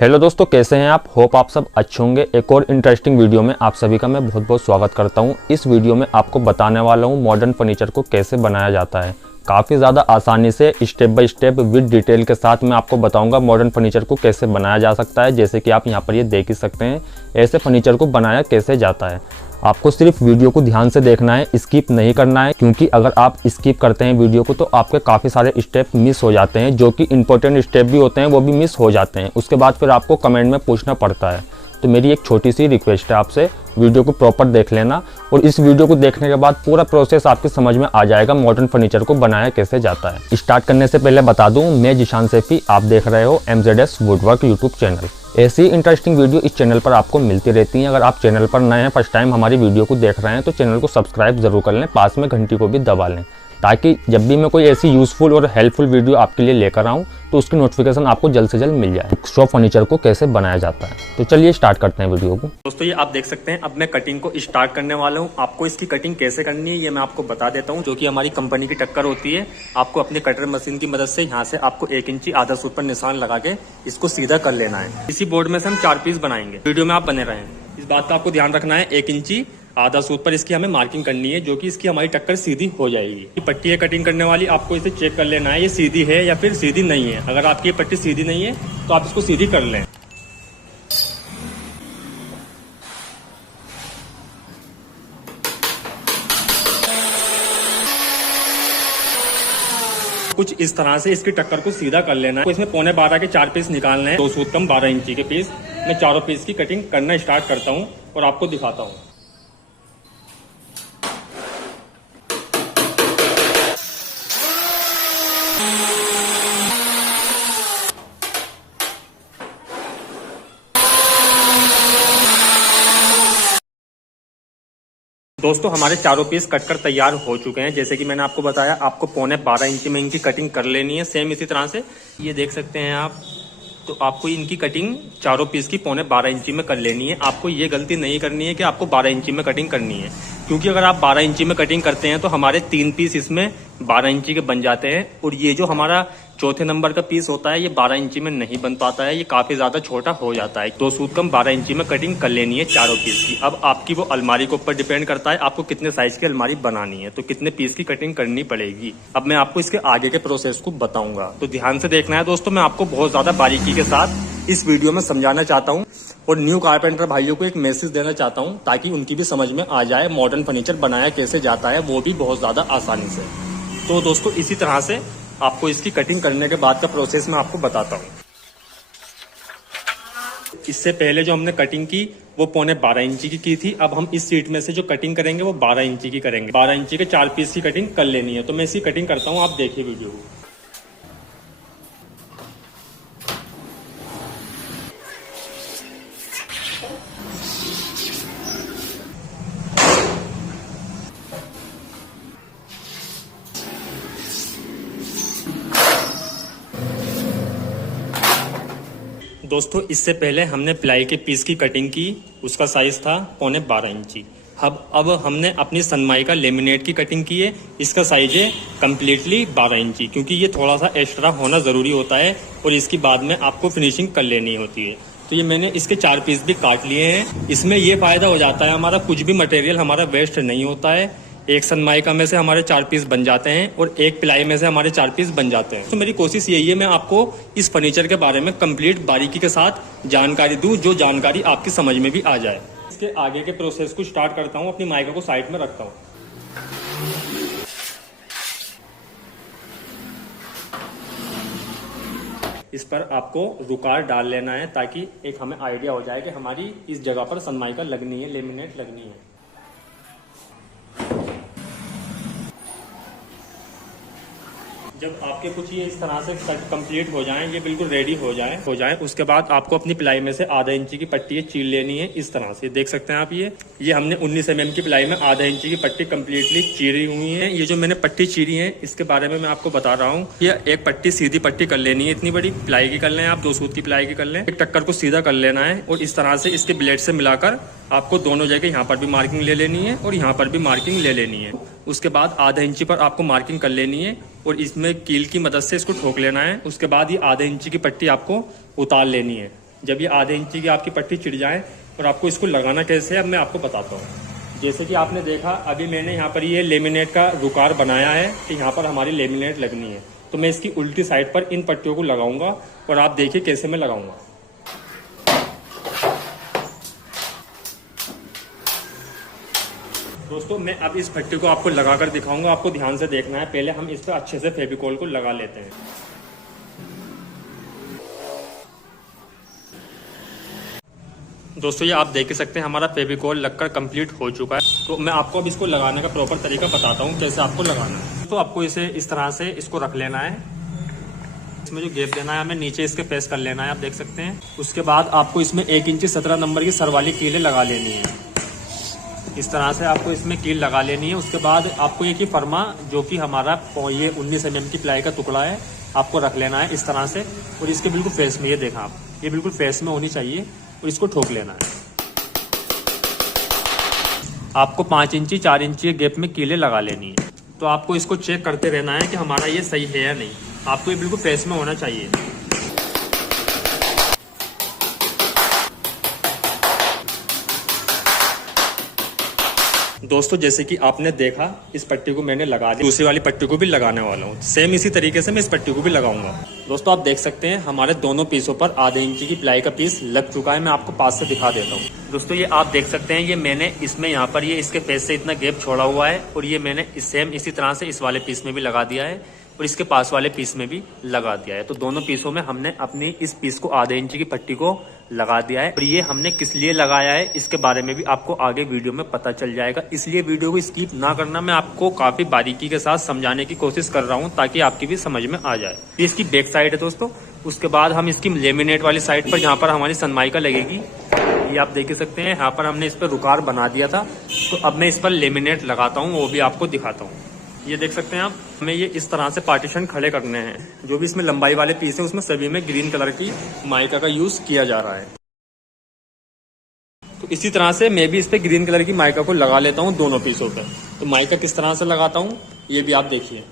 Hello दोस्तों, कैसे हैं आप? होप आप सब अच्छे होंगे। एक और इंटरेस्टिंग वीडियो में आप सभी का मैं बहुत बहुत स्वागत करता हूं। इस वीडियो में आपको बताने वाला हूं मॉडर्न फर्नीचर को कैसे बनाया जाता है। काफ़ी ज़्यादा आसानी से step by step with detail के साथ मैं आपको बताऊंगा मॉडर्न फर्नीचर को कैसे बनाया जा सकता है। जैसे कि आप यहाँ पर ये देख ही सकते हैं, ऐसे फर्नीचर को बनाया कैसे जाता है। आपको सिर्फ वीडियो को ध्यान से देखना है, स्किप नहीं करना है, क्योंकि अगर आप स्किप करते हैं वीडियो को तो आपके काफ़ी सारे स्टेप मिस हो जाते हैं, जो कि इंपॉर्टेंट स्टेप भी होते हैं वो भी मिस हो जाते हैं। उसके बाद फिर आपको कमेंट में पूछना पड़ता है। तो मेरी एक छोटी सी रिक्वेस्ट है आपसे, वीडियो को प्रॉपर देख लेना और इस वीडियो को देखने के बाद पूरा प्रोसेस आपकी समझ में आ जाएगा मॉडर्न फर्नीचर को बनाया कैसे जाता है। स्टार्ट करने से पहले बता दूं, मैं जिशान सैफी, आप देख रहे हो MZS वुडवर्क यूट्यूब चैनल। ऐसी इंटरेस्टिंग वीडियो इस चैनल पर आपको मिलती रहती हैं। अगर आप चैनल पर नए हैं, फर्स्ट टाइम हमारी वीडियो को देख रहे हैं, तो चैनल को सब्सक्राइब जरूर कर लें, पास में घंटी को भी दबा लें, ताकि जब भी मैं कोई ऐसी यूजफुल और हेल्पफुल वीडियो आपके लिए लेकर आऊँ तो उसकी नोटिफिकेशन आपको जल्द से जल्द मिल जाए। शॉप फर्नीचर को कैसे बनाया जाता है, तो चलिए स्टार्ट करते हैं वीडियो को। दोस्तों ये आप देख सकते हैं, अब मैं कटिंग को स्टार्ट करने वाला हूँ। आपको इसकी कटिंग कैसे करनी है ये मैं आपको बता देता हूँ, जो कि हमारी कंपनी की टक्कर होती है। आपको अपने कटर मशीन की मदद से यहाँ से आपको 1 इंची आधा सूत पर निशान लगा के इसको सीधा कर लेना है। इसी बोर्ड में से हम 4 पीस बनाएंगे। वीडियो में आप बने रहें। इस बात का आपको ध्यान रखना है, 1 इंची आधा सूत पर इसकी हमें मार्किंग करनी है, जो कि इसकी हमारी टक्कर सीधी हो जाएगी। ये पट्टी है कटिंग करने वाली, आपको इसे चेक कर लेना है ये सीधी है या फिर सीधी नहीं है। अगर आपकी ये पट्टी सीधी नहीं है तो आप इसको सीधी कर लें। कुछ इस तरह से इसकी टक्कर को सीधा कर लेना है। तो इसमें 11.25 के 4 पीस निकालने हैं, 2 सूत कम 12 इंची के पीस। मैं चारों पीस की कटिंग करना स्टार्ट करता हूँ और आपको दिखाता हूँ। दोस्तों हमारे चारों पीस कटकर तैयार हो चुके हैं। जैसे कि मैंने आपको बताया, आपको 12.25 इंची में इनकी कटिंग कर लेनी है। सेम इसी तरह से ये देख सकते हैं आप। तो आपको इनकी कटिंग चारों पीस की 12.25 इंची में कर लेनी है। आपको ये गलती नहीं करनी है कि आपको 12 इंची में कटिंग करनी है, क्योंकि अगर आप 12 इंची में कटिंग करते हैं तो हमारे 3 पीस इसमें 12 इंची के बन जाते हैं, और ये जो हमारा चौथे नंबर का पीस होता है ये 12 इंची में नहीं बन पाता है, ये काफी ज्यादा छोटा हो जाता है। 2 सूत कम 12 इंची में कटिंग कर लेनी है चारों पीस की। अब आपकी वो अलमारी के ऊपर डिपेंड करता है आपको कितने साइज की अलमारी बनानी है, तो कितने पीस की कटिंग करनी पड़ेगी। अब मैं आपको इसके आगे के प्रोसेस को बताऊंगा, तो ध्यान से देखना है दोस्तों। मैं आपको बहुत ज्यादा बारीकी के साथ इस वीडियो में समझाना चाहता हूँ और न्यू कारपेंटर भाइयों को एक मैसेज देना चाहता हूँ, ताकि उनकी भी समझ में आ जाए मॉडर्न फर्नीचर बनाया कैसे जाता है, वो भी बहुत ज्यादा आसानी से। तो दोस्तों इसी तरह से आपको इसकी कटिंग करने के बाद का प्रोसेस मैं आपको बताता हूँ। इससे पहले जो हमने कटिंग की वो 12.25 इंची की थी। अब हम इस सीट में से जो कटिंग करेंगे वो 12 इंची की करेंगे। 12 इंची के 4 पीस की कटिंग कर लेनी है। तो मैं इसकी कटिंग करता हूँ, आप देखिए वीडियो को। दोस्तों इससे पहले हमने प्लाई के पीस की कटिंग की, उसका साइज था 12.25 इंची। अब हमने अपनी सनमाइका लेमिनेट की कटिंग की है, इसका साइज है कम्प्लीटली 12 इंची, क्योंकि ये थोड़ा सा एक्स्ट्रा होना ज़रूरी होता है और इसकी बाद में आपको फिनिशिंग कर लेनी होती है। तो ये मैंने इसके 4 पीस भी काट लिए हैं। इसमें ये फ़ायदा हो जाता है, हमारा कुछ भी मटेरियल हमारा वेस्ट नहीं होता है। एक सनमाइका में से हमारे 4 पीस बन जाते हैं और एक प्लाई में से हमारे 4 पीस बन जाते हैं। तो मेरी कोशिश यही है, मैं आपको इस फर्नीचर के बारे में कंप्लीट बारीकी के साथ जानकारी दूं, जो जानकारी आपकी समझ में भी आ जाए। इसके आगे के प्रोसेस को स्टार्ट करता हूं। अपनी माइका को साइड में रखता हूं। इस पर आपको रुकार डाल लेना है, ताकि एक हमें आइडिया हो जाए कि हमारी इस जगह पर सनमाइका लगनी है, लेमिनेट लगनी है। जब आपके कुछ ये इस तरह से कट कंप्लीट हो जाएं, ये बिल्कुल रेडी हो जाए, उसके बाद आपको अपनी प्लाई में से आधा इंची की पट्टी चीर लेनी है। इस तरह से देख सकते हैं आप, ये हमने 19 mm की प्लाई में आधा इंची की पट्टी कंप्लीटली चीरी हुई है। ये जो मैंने पट्टी चीरी है इसके बारे में मैं आपको बता रहा हूँ। ये एक पट्टी सीधी पट्टी कर लेनी है, इतनी बड़ी प्लाई की कर लें आप, 2 सूत की प्लाई की कर लें। एक टक्कर को सीधा कर लेना है और इस तरह से इसके ब्लेड से मिलाकर आपको दोनों जगह यहाँ पर भी मार्किंग ले लेनी है और यहाँ पर भी मार्किंग ले लेनी है। उसके बाद आधा इंची पर आपको मार्किंग कर लेनी है और इसमें कील की मदद से इसको ठोक लेना है। उसके बाद ये आधा इंची की पट्टी आपको उतार लेनी है। जब ये आधे इंची की आपकी पट्टी चिढ़ जाए। और आपको इसको लगाना कैसे है अब मैं आपको बताता हूँ। जैसे कि आपने देखा अभी मैंने यहाँ पर ये लेमिनेट का रुकार बनाया है कि यहाँ पर हमारी लेमिनेट लगनी है, तो मैं इसकी उल्टी साइड पर इन पट्टियों को लगाऊंगा और आप देखिए कैसे मैं लगाऊंगा। दोस्तों मैं अब इस पट्टी को आपको लगाकर दिखाऊंगा, आपको ध्यान से देखना है। पहले हम इस पर अच्छे से फेविकोल को लगा लेते हैं। दोस्तों ये आप देख ही सकते हैं हमारा फेविकोल लगकर कंप्लीट हो चुका है। तो मैं आपको अब इसको लगाने का प्रॉपर तरीका बताता हूँ कैसे आपको लगाना है। तो आपको इसे इस तरह से इसको रख लेना है, इसमें जो गैप देना है हमें नीचे इसके प्रेस कर लेना है, आप देख सकते हैं। उसके बाद आपको इसमें 1 इंची 17 नंबर की सर वाली कीलें लगा लेनी है। इस तरह से आपको इसमें कील लगा लेनी है। उसके बाद आपको एक ही फर्मा जो कि हमारा ये 19 mm की प्लाई का टुकड़ा है आपको रख लेना है इस तरह से, और इसके बिल्कुल फेस में, ये देखा आप, ये बिल्कुल फेस में होनी चाहिए और इसको ठोक लेना है। आपको 5 इंची 4 इंची गैप में कीलें लगा लेनी है। तो आपको इसको चेक करते रहना है कि हमारा ये सही है या नहीं। आपको ये बिल्कुल फेस में होना चाहिए। दोस्तों जैसे कि आपने देखा इस पट्टी को मैंने लगा दी, दूसरी वाली पट्टी को भी लगाने वाला हूँ। सेम इसी तरीके से मैं इस पट्टी को भी लगाऊंगा। दोस्तों आप देख सकते हैं हमारे दोनों पीसों पर आधे इंची की प्लाई का पीस लग चुका है। मैं आपको पास से दिखा देता हूँ। दोस्तों ये आप देख सकते हैं, ये मैंने इसमें यहाँ पर ये इसके फेस से इतना गैप छोड़ा हुआ है और ये मैंने सेम इसी तरह से इस वाले पीस में भी लगा दिया है और इसके पास वाले पीस में भी लगा दिया है। तो दोनों पीसों में हमने अपनी इस पीस को आधे इंची की पट्टी को लगा दिया है। और ये हमने किस लिए लगाया है इसके बारे में भी आपको आगे वीडियो में पता चल जाएगा, इसलिए वीडियो को स्किप ना करना। मैं आपको काफी बारीकी के साथ समझाने की कोशिश कर रहा हूँ ताकि आपकी भी समझ में आ जाए। ये इसकी बैक साइड है दोस्तों। उसके बाद हम इसकी लेमिनेट वाली साइड पर जहाँ पर हमारी सनमाइका लगेगी, ये आप देख सकते हैं यहाँ पर हमने इस पर रुकार बना दिया था। तो अब मैं इस पर लेमिनेट लगाता हूँ, वो भी आपको दिखाता हूँ। ये देख सकते हैं आप, हमें ये इस तरह से पार्टीशन खड़े करने हैं। जो भी इसमें लंबाई वाले पीस है उसमें सभी में ग्रीन कलर की माइका का यूज किया जा रहा है। तो इसी तरह से मैं भी इस पे ग्रीन कलर की माइका को लगा लेता हूँ दोनों पीसों पे। तो माइका किस तरह से लगाता हूँ ये भी आप देखिए।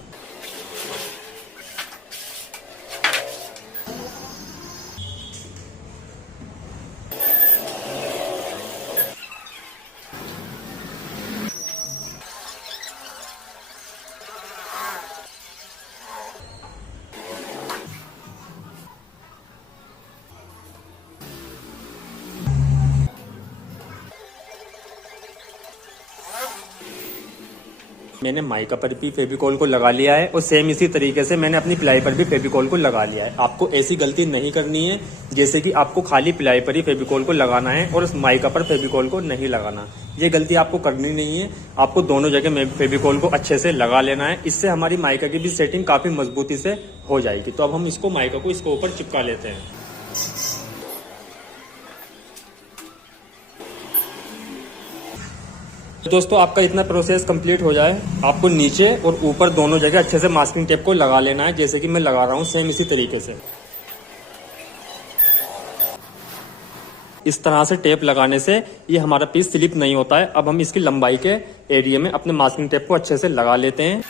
मैंने माइका पर भी फेविकोल को लगा लिया है और सेम इसी तरीके से मैंने अपनी प्लाई पर भी फेविकोल को लगा लिया है। आपको ऐसी गलती नहीं करनी है जैसे कि आपको खाली प्लाई पर ही फेविकोल को लगाना है और उस माइका पर फेविकोल को नहीं लगाना। ये गलती आपको करनी नहीं है। आपको दोनों जगह में फेविकोल को अच्छे से लगा लेना है। इससे हमारी माइका की भी सेटिंग काफी मजबूती से हो जाएगी। तो अब हम इसको माइका को इसके ऊपर चिपका लेते हैं। दोस्तों आपका इतना प्रोसेस कंप्लीट हो जाए, आपको नीचे और ऊपर दोनों जगह अच्छे से मास्किंग टेप को लगा लेना है, जैसे कि मैं लगा रहा हूँ सेम इसी तरीके से। इस तरह से टेप लगाने से ये हमारा पीस स्लिप नहीं होता है। अब हम इसकी लंबाई के एरिया में अपने मास्किंग टेप को अच्छे से लगा लेते हैं।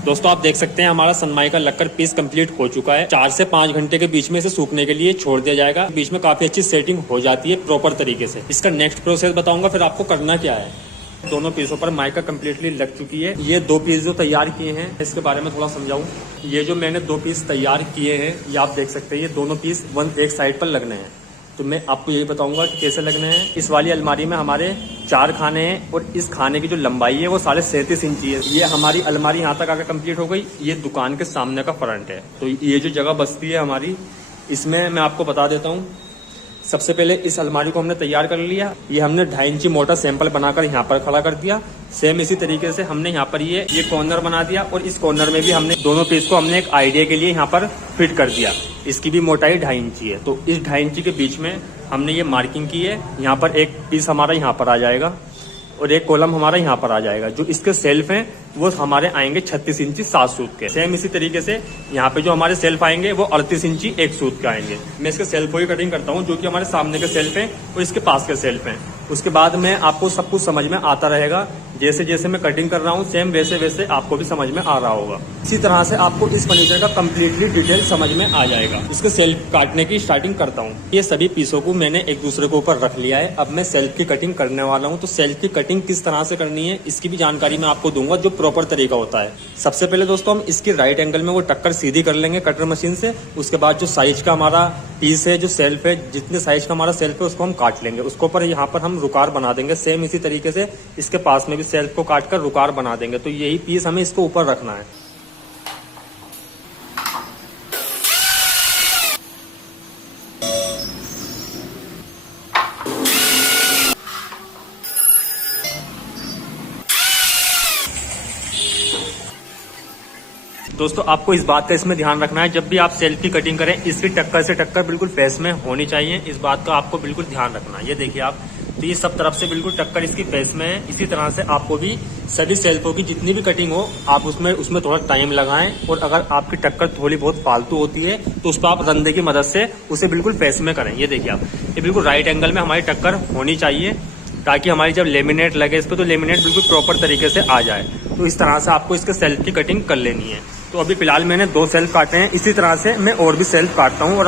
दोस्तों आप देख सकते हैं हमारा सनमाइका लगकर पीस कंप्लीट हो चुका है। 4 से 5 घंटे के बीच में इसे सूखने के लिए छोड़ दिया जाएगा। बीच में काफी अच्छी सेटिंग हो जाती है प्रॉपर तरीके से। इसका नेक्स्ट प्रोसेस बताऊंगा, फिर आपको करना क्या है। दोनों पीसों पर माइका कंप्लीटली लग चुकी है। ये 2 पीस जो तैयार किए हैं इसके बारे में थोड़ा समझाऊं। ये जो मैंने 2 पीस तैयार किए हैं ये आप देख सकते हैं, ये दोनों पीस एक साइड पर लगने हैं। तो मैं आपको यही बताऊंगा कि कैसे लगने हैं। इस वाली अलमारी में हमारे 4 खाने हैं और इस खाने की जो लंबाई है वो 37.5 इंची है। ये हमारी अलमारी यहाँ तक आकर कंप्लीट हो गई। ये दुकान के सामने का फ्रंट है। तो ये जो जगह बचती है हमारी, इसमें मैं आपको बता देता हूँ। सबसे पहले इस अलमारी को हमने तैयार कर लिया। ये हमने 2.5 इंची मोटा सैंपल बनाकर यहाँ पर खड़ा कर दिया। सेम इसी तरीके से हमने यहाँ पर ये कॉर्नर बना दिया और इस कॉर्नर में भी हमने दोनों पीस को हमने एक आइडिया के लिए यहाँ पर फिट कर दिया। इसकी भी मोटाई 2.5 इंची है। तो इस 2.5 इंची के बीच में हमने ये मार्किंग की है। यहाँ पर एक पीस हमारा यहाँ पर आ जाएगा और एक कॉलम हमारा यहाँ पर आ जाएगा। जो इसके सेल्फ हैं वो हमारे आएंगे 36 इंची 7 सूत के। सेम इसी तरीके से यहाँ पे जो हमारे सेल्फ आएंगे वो 38 इंची 1 सूत के आएंगे। मैं इसके सेल्फ को ही कटिंग करता हूँ, जो कि हमारे सामने के सेल्फ है और इसके पास के सेल्फ है। उसके बाद में आपको सब कुछ समझ में आता रहेगा। जैसे जैसे मैं कटिंग कर रहा हूँ सेम वैसे वैसे आपको भी समझ में आ रहा होगा। इसी तरह से आपको इस फर्नीचर का कम्प्लीटली डिटेल समझ में आ जाएगा। इसके सेल्फ काटने की स्टार्टिंग करता हूँ। ये सभी पीसों को मैंने एक दूसरे के ऊपर रख लिया है। अब मैं सेल्फ की कटिंग करने वाला हूँ। तो सेल्फ की कटिंग किस तरह से करनी है इसकी भी जानकारी मैं आपको दूंगा, जो प्रॉपर तरीका होता है। सबसे पहले दोस्तों हम इसकी राइट एंगल में वो टक्कर सीधी कर लेंगे कटर मशीन से। उसके बाद जो साइज का हमारा पीस है, जो सेल्फ है, जितने साइज का हमारा सेल्फ है उसको हम काट लेंगे। उसके ऊपर यहाँ पर हम रुकार बना देंगे। सेम इसी तरीके से इसके पास में भी सेल्फ को काट कर रुकार बना देंगे। तो यही पीस हमें इसको ऊपर रखना है। दोस्तों आपको इस बात का इसमें ध्यान रखना है, जब भी आप सेल्फ की कटिंग करें इसकी टक्कर से टक्कर बिल्कुल फेस में होनी चाहिए। इस बात का आपको बिल्कुल ध्यान रखना है। ये देखिए आप, तो ये सब तरफ से बिल्कुल टक्कर इसकी फेस में है। इसी तरह से आपको भी सभी सेल्फों की जितनी भी कटिंग हो आप उसमें थोड़ा टाइम लगाएं। और अगर आपकी टक्कर थोड़ी बहुत फालतू होती है तो उस पर आप रंधे की मदद से उसे बिल्कुल फेस में करें। ये देखिए आप, ये बिल्कुल राइट एंगल में हमारी टक्कर होनी चाहिए, ताकि हमारी जब लेमिनेट लगे इस पर तो लेमिनेट बिल्कुल प्रॉपर तरीके से आ जाए। तो इस तरह से आपको इसके सेल्फ की कटिंग कर लेनी है। तो अभी फिलहाल मैंने 2 सेल्फ काटे हैं। इसी तरह से मैं और भी सेल्फ काटता हूँ। और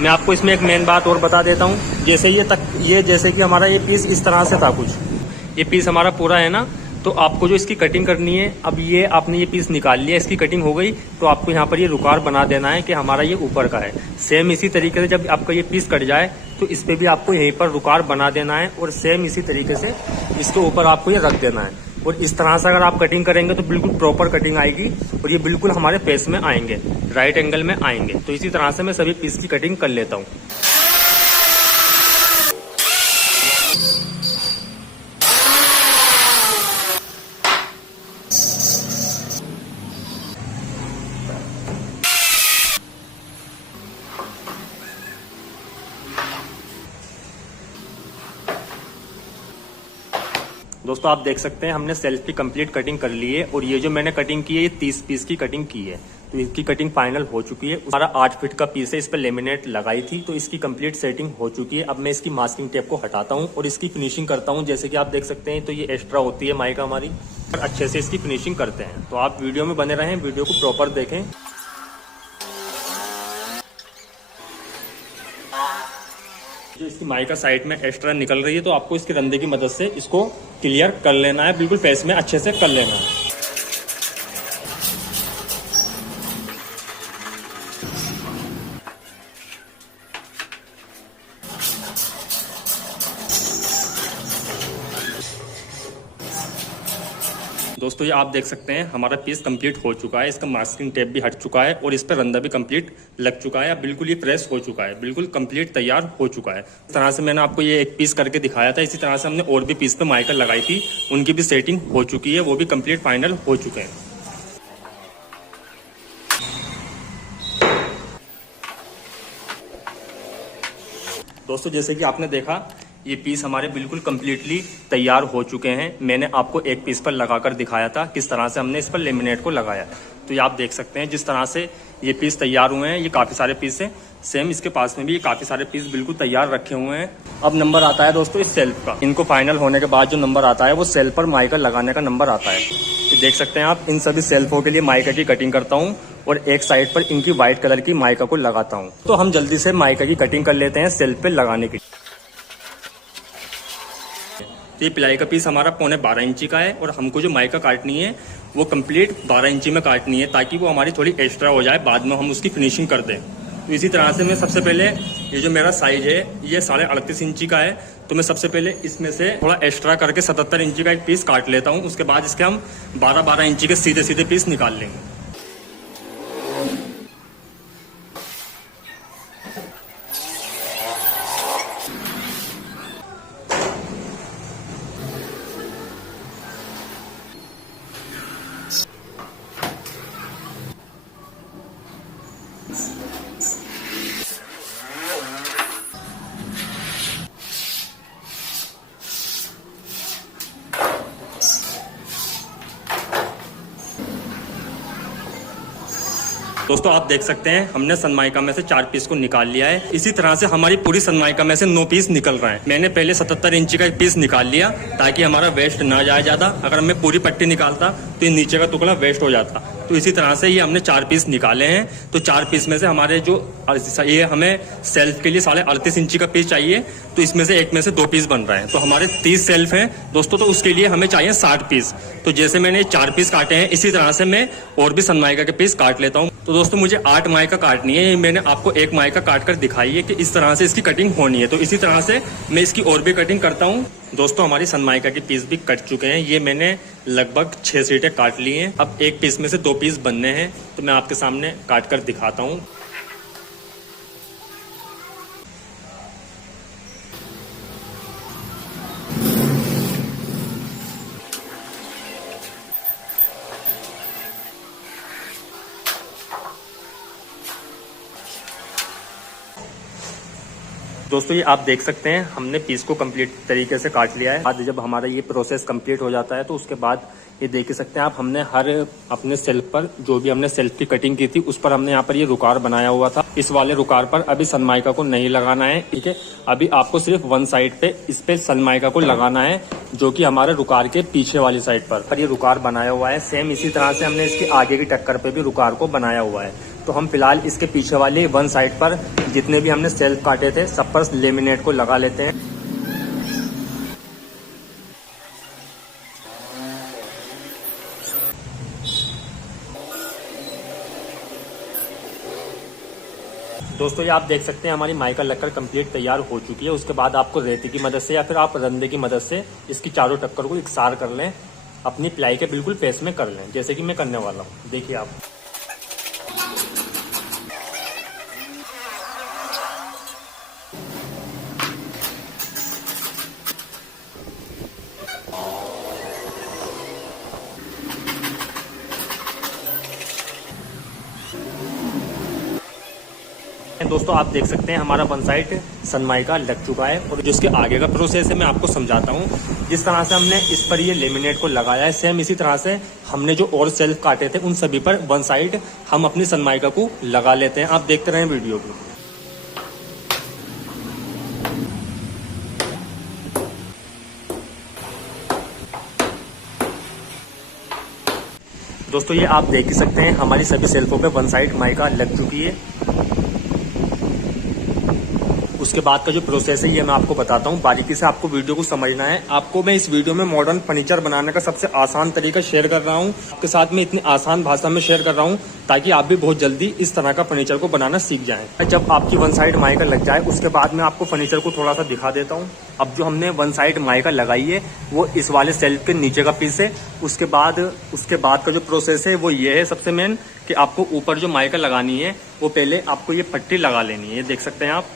मैं आपको इसमें एक मेन बात और बता देता हूँ। जैसे जैसे कि हमारा ये पीस इस तरह से था कुछ, ये पीस हमारा पूरा है ना, तो आपको जो इसकी कटिंग करनी है, अब ये आपने ये पीस निकाल लिया, इसकी कटिंग हो गई, तो आपको यहाँ पर ये रुकार बना देना है कि हमारा ये ऊपर का है। सेम इसी तरीके से जब आपका ये पीस कट जाए तो इस पे भी आपको यहीं पर रुकार बना देना है। और सेम इसी तरीके से इसके ऊपर आपको ये रख देना है। और इस तरह से अगर आप कटिंग करेंगे तो बिल्कुल प्रॉपर कटिंग आएगी और ये बिल्कुल हमारे फेस में आएंगे, राइट एंगल में आएंगे। तो इसी तरह से मैं सभी पीस की कटिंग कर लेता हूँ। दोस्तों आप देख सकते हैं हमने सेल्फ की कंप्लीट कटिंग कर ली है। और ये जो मैंने कटिंग की है ये 30 पीस की कटिंग की है। तो इसकी कटिंग फाइनल हो चुकी है। हमारा 8 फीट का पीस है, इस पर लेमिनेट लगाई थी, तो इसकी कंप्लीट सेटिंग हो चुकी है। अब मैं इसकी मास्किंग टेप को हटाता हूँ और इसकी फिनिशिंग करता हूँ। जैसे कि आप देख सकते हैं तो ये एक्स्ट्रा होती है माइका हमारी, और अच्छे से इसकी फिनिशिंग करते हैं। तो आप वीडियो में बने रहें, वीडियो को प्रॉपर देखें। जो इसकी माइका साइड में एक्स्ट्रा निकल रही है तो आपको इसके रंधे की मदद से इसको क्लियर कर लेना है, बिल्कुल फेस में अच्छे से कर लेना है। दोस्तों ये आप देख सकते हैं हमारा पीस कंप्लीट हो चुका है। इसका मास्किंग टेप भी हट चुका है और इस पर रंधा भी कंप्लीट लग चुका है। अब बिल्कुल ये प्रेस हो चुका है, बिल्कुल कंप्लीट तैयार हो चुका है। इस तरह से मैंने आपको ये एक पीस करके दिखाया था। इसी तरह से हमने और भी पीस पे माइका लगाई थी, उनकी भी सेटिंग हो चुकी है, वो भी कंप्लीट फाइनल हो चुके हैं। दोस्तों जैसे कि आपने देखा ये पीस हमारे बिल्कुल कम्प्लीटली तैयार हो चुके हैं। मैंने आपको एक पीस पर लगाकर दिखाया था किस तरह से हमने इस पर लेमिनेट को लगाया। तो ये आप देख सकते हैं जिस तरह से ये पीस तैयार हुए हैं, ये काफ़ी सारे पीस हैं। सेम इसके पास में भी काफ़ी सारे पीस बिल्कुल तैयार रखे हुए हैं। अब नंबर आता है दोस्तों इस सेल्फ का। इनको फाइनल होने के बाद जो नंबर आता है वो सेल्फ पर माइका लगाने का नंबर आता है। तो देख सकते हैं आप, इन सभी सेल्फों के लिए माइका की कटिंग करता हूँ और एक साइड पर इनकी व्हाइट कलर की माइका को लगाता हूँ। तो हम जल्दी से माइका की कटिंग कर लेते हैं सेल्फ पे लगाने की। तो ये प्लाई का पीस हमारा 12.25 इंची का है और हमको जो माइका काटनी है वो कंप्लीट 12 इंची में काटनी है, ताकि वो हमारी थोड़ी एक्स्ट्रा हो जाए, बाद में हम उसकी फिनिशिंग कर दें। तो इसी तरह से मैं सबसे पहले ये जो मेरा साइज है ये 38.5 इंची का है, तो मैं सबसे पहले इसमें से थोड़ा एक्स्ट्रा करके 77 इंची का एक पीस काट लेता हूँ। उसके बाद इसके हम 12-12 इंची के सीधे सीधे पीस निकाल लेंगे। दोस्तों आप देख सकते हैं हमने सनमाइका में से 4 पीस को निकाल लिया है। इसी तरह से हमारी पूरी सनमाइका में से 9 पीस निकल रहे हैं। मैंने पहले 77 इंची का एक पीस निकाल लिया ताकि हमारा वेस्ट ना जाए ज्यादा। अगर मैं पूरी पट्टी निकालता तो ये नीचे का टुकड़ा वेस्ट हो जाता। तो इसी तरह से ये हमने 4 पीस निकाले हैं। तो 4 पीस में से हमारे जो ये हमें सेल्फ के लिए 38.5 इंची का पीस चाहिए, तो इसमें से एक में से 2 पीस बन रहे हैं। तो हमारे 30 सेल्फ हैं दोस्तों, तो उसके लिए हमें चाहिए 60 पीस। तो जैसे मैंने 4 पीस काटे हैं, इसी तरह से मैं और भी सनमाइका के पीस काट लेता हूँ। तो दोस्तों मुझे 8 माइका काटनी है। मैंने आपको 1 माइका काट कर दिखाई है कि इस तरह से इसकी कटिंग होनी है। तो इसी तरह से मैं इसकी और भी कटिंग करता हूँ। दोस्तों हमारी सनमाइका के पीस भी कट चुके हैं। ये मैंने लगभग 6 सीटें काट ली हैं। अब एक पीस में से 2 पीस बनने हैं, तो मैं आपके सामने काट कर दिखाता हूँ। दोस्तों ये आप देख सकते हैं हमने पीस को कंप्लीट तरीके से काट लिया है। बाद जब हमारा ये प्रोसेस कंप्लीट हो जाता है तो उसके बाद ये देख सकते हैं आप, हमने हर अपने सेल्फ पर जो भी हमने सेल्फ की कटिंग की थी उस पर हमने यहाँ पर ये रुकार बनाया हुआ था। इस वाले रुकार पर अभी सनमाइका को नहीं लगाना है, ठीक है। अभी आपको सिर्फ वन साइड पे इस पे सनमाइका को लगाना है, जो कि हमारे रुकार के पीछे वाली साइड पर ये रुकार बनाया हुआ है। सेम इसी तरह से हमने इसके आगे की टक्कर पे भी रुकार को बनाया हुआ है। तो हम फिलहाल इसके पीछे वाले वन साइड पर जितने भी हमने सेल्फ काटे थे सब पर लेमिनेट को लगा लेते हैं। दोस्तों ये आप देख सकते हैं हमारी माइका लगकर कंप्लीट तैयार हो चुकी है। उसके बाद आपको रेती की मदद से या फिर आप रंदे की मदद से इसकी चारों टक्कर को इकसार कर लें, अपनी प्लाई के बिल्कुल फेस में कर लें, जैसे कि मैं करने वाला हूँ। देखिए आप, दोस्तों आप देख सकते हैं हमारा वन साइड सनमाइका लग चुका है। और जिसके आगे का प्रोसेस है मैं आपको समझाता हूँ। जिस तरह से हमने इस पर ये लेमिनेट को लगाया है, सेम इसी तरह से हमने जो और सेल्फ काटे थे उन सभी पर वन साइड हम अपनी सनमाइका को लगा लेते हैं। आप देखते रहें वीडियो को। दोस्तों ये आप देख ही सकते हैं हमारी सभी सेल्फों पे वन साइड माइका लग चुकी है। उसके बाद का जो प्रोसेस है ये मैं आपको बताता हूँ। बारीकी से आपको वीडियो को समझना है। आपको मैं इस वीडियो में मॉडर्न फर्नीचर बनाने का सबसे आसान तरीका शेयर कर रहा हूँ आपके साथ में, इतनी आसान भाषा में शेयर कर रहा हूँ ताकि आप भी बहुत जल्दी इस तरह का फर्नीचर को बनाना सीख जाएं। जब आपकी वन साइड माइका लग जाए उसके बाद मैं आपको फर्नीचर को थोड़ा सा दिखा देता हूँ। अब जो हमने वन साइड माइका लगाई है वो इस वाले सेल्फ के नीचे का पीस है। उसके बाद का जो प्रोसेस है वो ये है सबसे मेन, कि आपको ऊपर जो माइका लगानी है वो पहले आपको ये पट्टी लगा लेनी है। ये देख सकते हैं आप,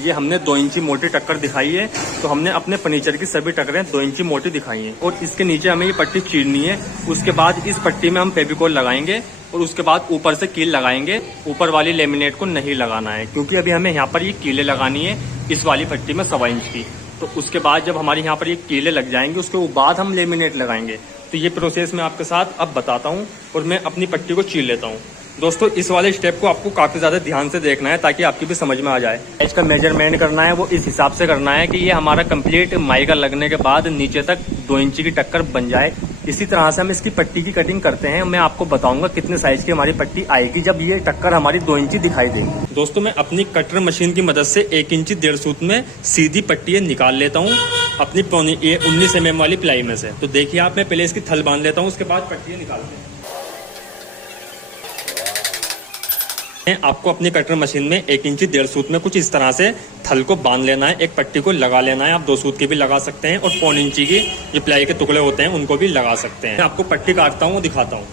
ये हमने 2 इंची मोटी टक्कर दिखाई है। तो हमने अपने फर्नीचर की सभी टक्करें 2 इंची मोटी दिखाई हैं और इसके नीचे हमें ये पट्टी चीरनी है। उसके बाद इस पट्टी में हम फेविकोल लगाएंगे और उसके बाद ऊपर से कील लगाएंगे। ऊपर वाली लेमिनेट को नहीं लगाना है क्योंकि अभी हमें यहाँ पर ये कीलें लगानी है इस वाली पट्टी में 1.25 इंच की। तो उसके बाद जब हमारे यहाँ पर ये कीलें लग जाएंगे उसके बाद हम लेमिनेट लगाएंगे। तो ये प्रोसेस मैं आपके साथ अब बताता हूँ और मैं अपनी पट्टी को चीर लेता हूँ। दोस्तों इस वाले स्टेप को आपको काफी ज्यादा ध्यान से देखना है ताकि आपकी भी समझ में आ जाए। एज का मेजरमेंट करना है वो इस हिसाब से करना है कि ये हमारा कंप्लीट माइका लगने के बाद नीचे तक 2 इंची की टक्कर बन जाए। इसी तरह से हम इसकी पट्टी की कटिंग करते हैं। मैं आपको बताऊंगा कितने साइज की हमारी पट्टी आएगी जब ये टक्कर हमारी 2 इंची दिखाई देगी। दोस्तों मैं अपनी कटर मशीन की मदद से 1 इंची 1.5 सूत में सीधी पट्टी निकाल लेता हूँ अपनी 19 mm वाली प्लाई में से। तो देखिए आप, मैं पहले इसकी थल बांध लेता हूँ, उसके बाद पट्टियाँ निकालते हैं। आपको अपनी कटर मशीन में 1 इंची 1.5 सूत में कुछ इस तरह से थल को बांध लेना है। एक पट्टी को लगा लेना है। आप 2 सूत की भी लगा सकते हैं और 1.25 इंची की जो प्लाई के टुकड़े होते हैं उनको भी लगा सकते हैं। मैं आपको पट्टी काटता हूँ, दिखाता हूँ।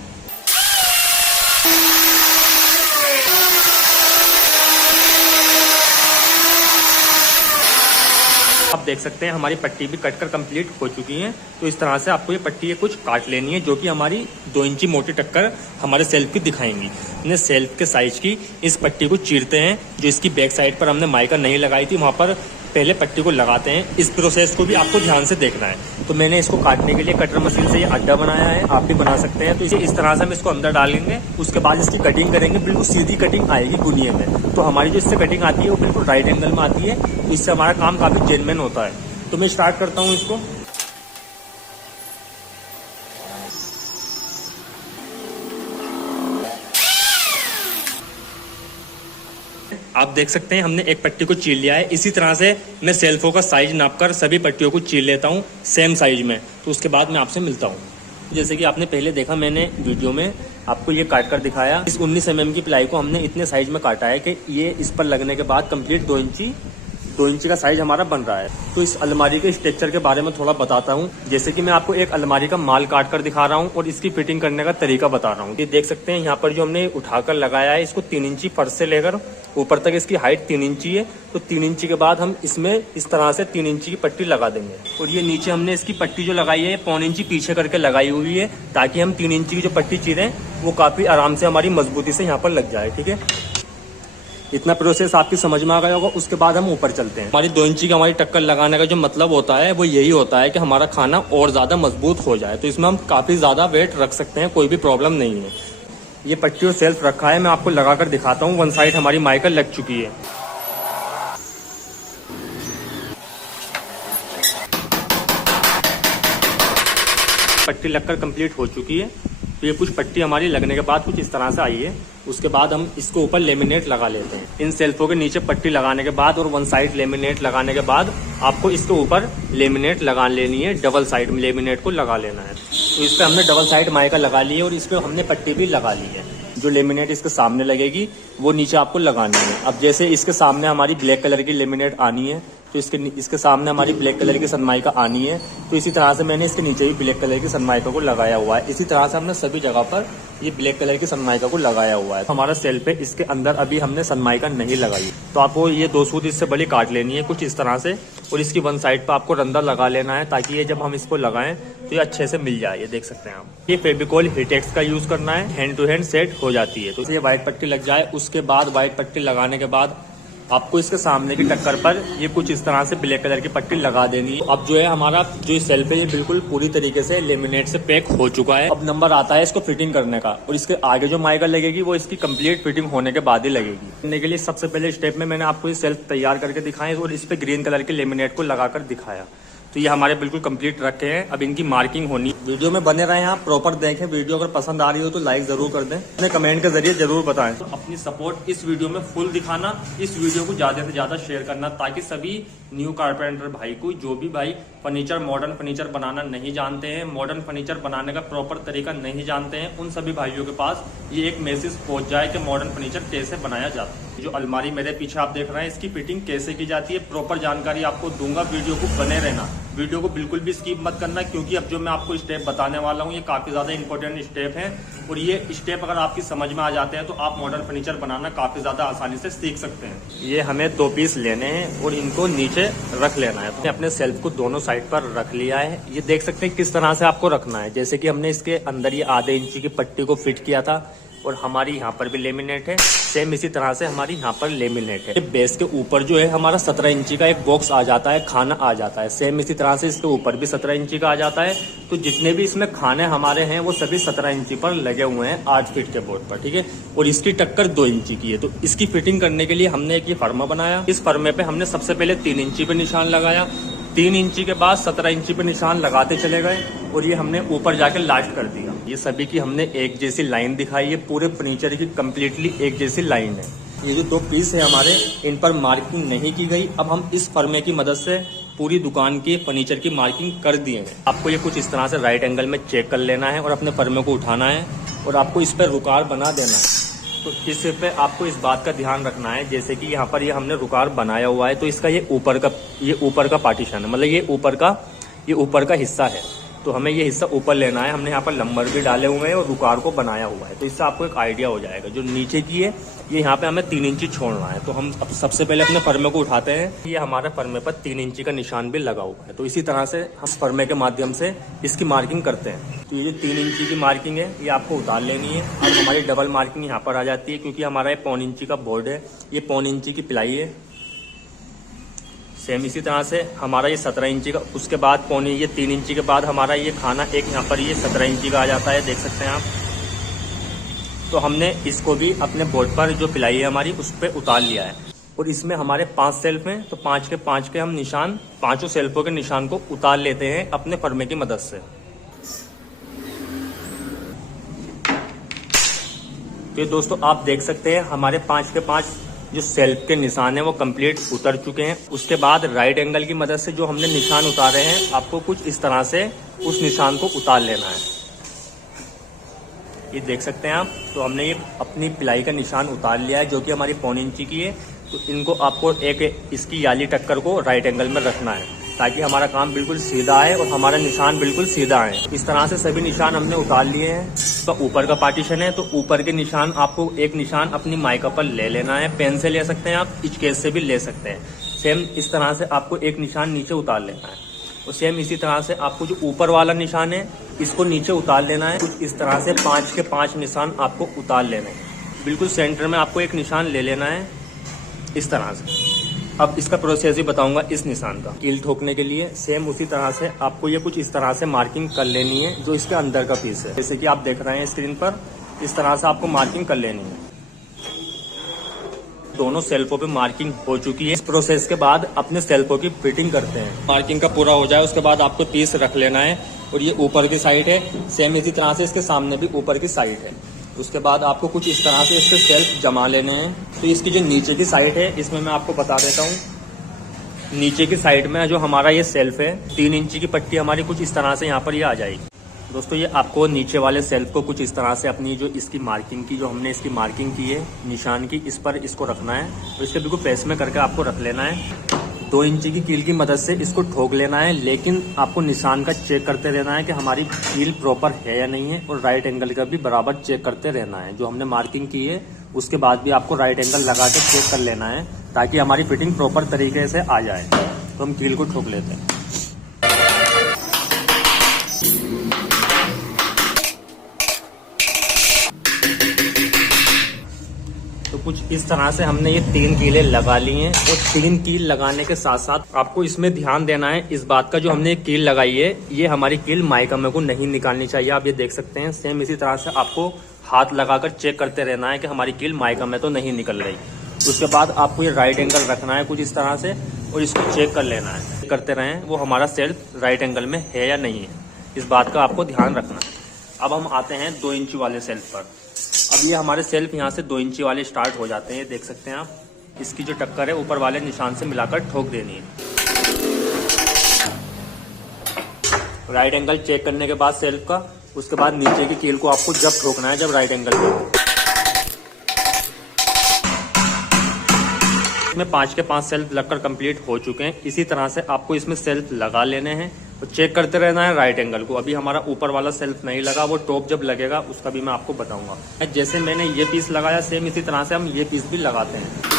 आप देख सकते हैं हमारी पट्टी भी कटकर कंप्लीट हो चुकी है। तो इस तरह से आपको ये पट्टी कुछ काट लेनी है जो कि हमारी 2 इंची मोटी टक्कर हमारे सेल्फ की दिखाएंगी। हमने सेल्फ के साइज की इस पट्टी को चीरते हैं। जो इसकी बैक साइड पर हमने माइका नहीं लगाई थी वहां पर पहले पट्टी को लगाते हैं, इस प्रोसेस को भी आपको ध्यान से देखना है। तो मैंने इसको काटने के लिए कटर मशीन से ये अड्डा बनाया है, आप भी बना सकते हैं। तो इसे इस तरह से हम इसको अंदर डालेंगे, उसके बाद इसकी कटिंग करेंगे, बिल्कुल सीधी कटिंग आएगी गुनिये में। तो हमारी जो इससे कटिंग आती है वो बिल्कुल राइट एंगल में आती है, तो इससे हमारा काम काफी जेन्युइन होता है। तो मैं स्टार्ट करता हूँ इसको। आप देख सकते हैं हमने एक पट्टी को चीर लिया है। इसी तरह से मैं सेल्फों का साइज नापकर सभी पट्टियों को चीर लेता हूं सेम साइज में। तो उसके बाद मैं आपसे मिलता हूं। जैसे कि आपने पहले देखा, मैंने वीडियो में आपको ये काट कर दिखाया। इस 19 mm की प्लाई को हमने इतने साइज में काटा है कि ये इस पर लगने के बाद कंप्लीट 2 इंची का साइज हमारा बन रहा है। तो इस अलमारी के स्ट्रक्चर के बारे में थोड़ा बताता हूँ। जैसे कि मैं आपको एक अलमारी का माल काट कर दिखा रहा हूँ और इसकी फिटिंग करने का तरीका बता रहा हूँ। ये देख सकते हैं यहाँ पर जो हमने उठाकर लगाया है, इसको 3 इंची फर्श से लेकर ऊपर तक इसकी हाइट 3 इंची है। तो 3 इंची के बाद हम इसमें इस तरह से 3 इंची की पट्टी लगा देंगे। और ये नीचे हमने इसकी पट्टी जो लगाई है 1.25 इंची पीछे करके लगाई हुई है, ताकि हम 3 इंची की जो पट्टी चीरें वो काफी आराम से हमारी मजबूती से यहाँ पर लग जाए। ठीक है, इतना प्रोसेस आपकी समझ में आ गया होगा। उसके बाद हम ऊपर चलते हैं। हमारी 2 इंची की हमारी टक्कर लगाने का जो मतलब होता है वो यही होता है कि हमारा खाना और ज्यादा मजबूत हो जाए। तो इसमें हम काफी ज्यादा वेट रख सकते हैं, कोई भी प्रॉब्लम नहीं है। ये पट्टी और सेल्फ रखा है, मैं आपको लगाकर दिखाता हूँ। 1 साइड हमारी माइकल लग चुकी है। पट्टी लगकर कंप्लीट हो चुकी है। तो ये कुछ पट्टी हमारी लगने के बाद कुछ इस तरह से आई है। उसके बाद हम इसको ऊपर लेमिनेट लगा लेते हैं। इन सेल्फों के नीचे पट्टी लगाने के बाद और 1 साइड लेमिनेट लगाने के बाद आपको इसके ऊपर लेमिनेट लगा लेनी है। डबल साइड लेमिनेट को लगा लेना है। तो इस पर हमने डबल साइड माइका लगा ली है और इस पर हमने पट्टी भी लगा ली है। जो लेमिनेट इसके सामने लगेगी वो नीचे आपको लगानी है। अब जैसे इसके सामने हमारी ब्लैक कलर की लेमिनेट आनी है, तो इसके सामने हमारी ब्लैक कलर की सनमाइका आनी है। तो इसी तरह से मैंने इसके नीचे भी ब्लैक कलर की सनमाइका को लगाया हुआ है। इसी तरह से हमने सभी जगह पर ये ब्लैक कलर की सनमाइका को लगाया हुआ है। हमारा सेल पे इसके अंदर अभी हमने सनमाइका नहीं लगाई, तो आपको ये 2 सूत इससे बड़ी काट लेनी है कुछ इस तरह से, और इसकी 1 साइड पर आपको रंदा लगा लेना है, ताकि ये जब हम इसको लगाएं तो ये अच्छे से मिल जाए। ये देख सकते हैं आप। ये फेविकोल हिटेक्स का यूज करना है, हैंड टू हैंड सेट हो जाती है। तो ये व्हाइट पट्टी लग जाए। उसके बाद व्हाइट पट्टी लगाने के बाद आपको इसके सामने की टक्कर पर ये कुछ इस तरह से ब्लैक कलर की पट्टी लगा देनी है। अब जो है हमारा जो सेल्फ है ये बिल्कुल पूरी तरीके से लेमिनेट से पैक हो चुका है। अब नंबर आता है इसको फिटिंग करने का, और इसके आगे जो माइका लगेगी वो इसकी कंप्लीट फिटिंग होने के बाद ही लगेगी। करने के लिए सबसे पहले स्टेप में मैंने आपको ये सेल्फ तैयार करके दिखाया और इस पे ग्रीन कलर के लेमिनेट को लगाकर दिखाया। तो ये हमारे बिल्कुल कंप्लीट रखे हैं। अब इनकी मार्किंग होनी। वीडियो में बने रहे, आप प्रॉपर देखें। वीडियो अगर पसंद आ रही हो तो लाइक जरूर कर दें, अपने कमेंट के जरिए जरूर बताएं। तो अपनी सपोर्ट इस वीडियो में फुल दिखाना, इस वीडियो को ज्यादा से ज्यादा शेयर करना, ताकि सभी न्यू कारपेंटर भाई को, जो भी भाई फर्नीचर मॉडर्न फर्नीचर बनाना नहीं जानते हैं, मॉडर्न फर्नीचर बनाने का प्रॉपर तरीका नहीं जानते हैं, उन सभी भाइयों के पास ये एक मैसेज पहुंच जाए कि मॉडर्न फर्नीचर कैसे बनाया जाता है। जो अलमारी मेरे पीछे आप देख रहे हैं, इसकी फिटिंग कैसे की जाती है, प्रॉपर जानकारी आपको दूंगा। वीडियो को बने रहना, वीडियो को बिल्कुल भी स्किप मत करना, क्योंकि अब जो मैं आपको स्टेप बताने वाला हूँ ये काफी ज्यादा इंपॉर्टेंट स्टेप है। और ये स्टेप अगर आपकी समझ में आ जाते हैं तो आप मॉडर्न फर्नीचर बनाना काफी ज्यादा आसानी से सीख सकते हैं। ये हमें 2 पीस लेने हैं और इनको नीचे रख लेना है। तो अपने सेल्फ को दोनों साइड पर रख लिया है। ये देख सकते हैं किस तरह से आपको रखना है। जैसे कि हमने इसके अंदर ये आधे इंची की पट्टी को फिट किया था, और हमारी यहाँ पर भी लेमिनेट है, सेम इसी तरह से हमारी यहाँ पर लेमिनेट है। बेस के ऊपर जो है हमारा 17 इंची का एक बॉक्स आ जाता है, खाना आ जाता है। सेम इसी तरह से इसके ऊपर भी 17 इंची का आ जाता है। तो जितने भी इसमें खाने हमारे हैं वो सभी 17 इंची पर लगे हुए हैं 8 फीट के बोर्ड पर। ठीक है, और इसकी टक्कर 2 इंची की है। तो इसकी फिटिंग करने के लिए हमने एक ये फर्मा बनाया। इस फर्मे पे हमने सबसे पहले 3 इंची पे निशान लगाया, 3 इंची के बाद 17 इंची पे निशान लगाते चले गए, और ये हमने ऊपर जाके लास्ट कर दिया। ये सभी की हमने एक जैसी लाइन दिखाई है, पूरे फर्नीचर की कम्प्लीटली एक जैसी लाइन है। ये जो 2 पीस है हमारे, इन पर मार्किंग नहीं की गई। अब हम इस फर्मे की मदद से पूरी दुकान की फर्नीचर की मार्किंग कर दिए हैं। आपको ये कुछ इस तरह से राइट एंगल में चेक कर लेना है और अपने फर्मे को उठाना है, और आपको इस पर रुकार बना देना है। तो इस पे आपको इस बात का ध्यान रखना है, जैसे कि यहाँ पर ये हमने रुकार बनाया हुआ है, तो इसका ये ऊपर का पार्टीशन है, मतलब ये ऊपर का हिस्सा है। तो हमें ये हिस्सा ऊपर लेना है। हमने यहाँ पर नंबर भी डाले हुए हैं और रुकार को बनाया हुआ है, तो इससे आपको एक आइडिया हो जाएगा। जो नीचे की है ये यहाँ पे हमें 3 इंची छोड़ना है। तो हम अब सबसे पहले अपने फर्मे को उठाते हैं। ये हमारे फर्मे पर 3 इंची का निशान भी लगा हुआ है। तो इसी तरह से हम फर्मे के माध्यम से इसकी मार्किंग करते हैं। तो ये जो 3 इंची की मार्किंग है ये आपको उतार लेनी है। अब हमारी डबल मार्किंग यहाँ पर आ जाती है, क्योंकि हमारा ये 1.25 इंची का बोर्ड है, ये 1.25 इंची की प्लाई है। सेम इसी तरह से हमारा ये 17 इंची का, उसके बाद पौने ये 3 इंची के बाद हमारा ये खाना एक यहाँ पर ये 17 इंची का आ जाता है, देख सकते हैं आप। तो हमने इसको भी अपने बोर्ड पर जो पिलाई है हमारी उस पर उतार लिया है। और इसमें हमारे 5 सेल्फ हैं, तो 5 के हम निशान, 5 सेल्फों के निशान को उतार लेते हैं अपने फरमे की मदद से। तो दोस्तों आप देख सकते हैं हमारे 5 के 5 जो सेल्फ के निशान है वो कंप्लीट उतर चुके हैं। उसके बाद राइट एंगल की मदद से जो हमने निशान उतारे हैं, आपको कुछ इस तरह से उस निशान को उतार लेना है। ये देख सकते हैं आप। तो हमने ये अपनी पिलाई का निशान उतार लिया है जो कि हमारी पौने इंची की है। तो इनको आपको एक इसकी याली टक्कर को राइट एंगल में रखना है ताकि हमारा काम बिल्कुल सीधा आए और हमारा निशान बिल्कुल सीधा आए। इस तरह से सभी निशान हमने उतार लिए हैं। तो ऊपर का पार्टीशन है, तो ऊपर के निशान आपको एक निशान अपनी माइका पर ले लेना है। पेन से ले सकते हैं आप, इचकेस से भी ले सकते हैं। सेम इस तरह से आपको एक निशान नीचे उतार लेना है। और सेम इसी तरह से आपको जो ऊपर वाला निशान है इसको नीचे उतार लेना है। कुछ इस तरह से 5 के 5 निशान आपको उतार लेने हैं। बिल्कुल सेंटर में आपको एक निशान ले लेना है इस तरह से। अब इसका प्रोसेस भी बताऊंगा इस निशान का। कील ठोकने के लिए सेम उसी तरह से आपको ये कुछ इस तरह से मार्किंग कर लेनी है जो इसके अंदर का पीस है। जैसे कि आप देख रहे हैं स्क्रीन पर, इस तरह से आपको मार्किंग कर लेनी है। दोनों सेल्फों पे मार्किंग हो चुकी है। इस प्रोसेस के बाद अपने सेल्फों की फिटिंग करते हैं। मार्किंग का पूरा हो जाए उसके बाद आपको पीस रख लेना है। और ये ऊपर की साइड है, सेम इसी तरह से इसके सामने भी ऊपर की साइड है। उसके बाद आपको कुछ इस तरह से इसके सेल्फ जमा लेने हैं। तो इसकी जो नीचे की साइड है इसमें मैं आपको बता देता हूँ। नीचे की साइड में जो हमारा ये सेल्फ है 3 इंची की पट्टी हमारी कुछ इस तरह से यहाँ पर ये आ जाएगी। दोस्तों ये आपको नीचे वाले सेल्फ को कुछ इस तरह से अपनी जो इसकी मार्किंग की, जो हमने इसकी मार्किंग की है निशान की, इस पर इसको रखना है। और इसके बिल्कुल फेस में करके आपको रख लेना है। 2 इंची की कील की मदद से इसको ठोक लेना है। लेकिन आपको निशान का चेक करते रहना है कि हमारी कील प्रॉपर है या नहीं है। और राइट एंगल का भी बराबर चेक करते रहना है। जो हमने मार्किंग की है उसके बाद भी आपको राइट एंगल लगा के चेक कर लेना है ताकि हमारी फिटिंग प्रॉपर तरीके से आ जाए। तो हम कील को ठोक लेते हैं। तो कुछ इस तरह से हमने ये 3 कीलें लगा ली हैं। और 3 कील लगाने के साथ साथ आपको इसमें ध्यान देना है इस बात का, जो हमने कील लगाई है ये हमारी कील माइका में को नहीं निकालनी चाहिए। आप ये देख सकते हैं। सेम इसी तरह से आपको हाथ लगाकर चेक करते रहना है कि हमारी कील माइका में तो नहीं निकल रही। उसके बाद आपको ये राइट एंगल रखना है कुछ इस तरह से और इसको चेक कर लेना है। करते रहें वो हमारा सेल्फ राइट एंगल में है या नहीं है, इस बात का आपको ध्यान रखना है। अब हम आते हैं 2 इंची वाले सेल्फ पर। अब ये हमारे सेल्फ यहाँ से 2 इंची वाले स्टार्ट हो जाते हैं, देख सकते हैं आप। इसकी जो टक्कर है ऊपर वाले निशान से मिलाकर ठोक देनी है। राइट एंगल चेक करने के बाद सेल्फ का, उसके बाद नीचे की कील को आपको जब ठोकना है जब राइट एंगल पे हो। इसमें 5 के 5 सेल्फ लगकर कंप्लीट हो चुके हैं। इसी तरह से आपको इसमें सेल्फ लगा लेने हैं और चेक करते रहना है राइट एंगल को। अभी हमारा ऊपर वाला सेल्फ नहीं लगा, वो टॉप जब लगेगा उसका भी मैं आपको बताऊंगा। जैसे मैंने ये पीस लगाया सेम इसी तरह से हम ये पीस भी लगाते हैं।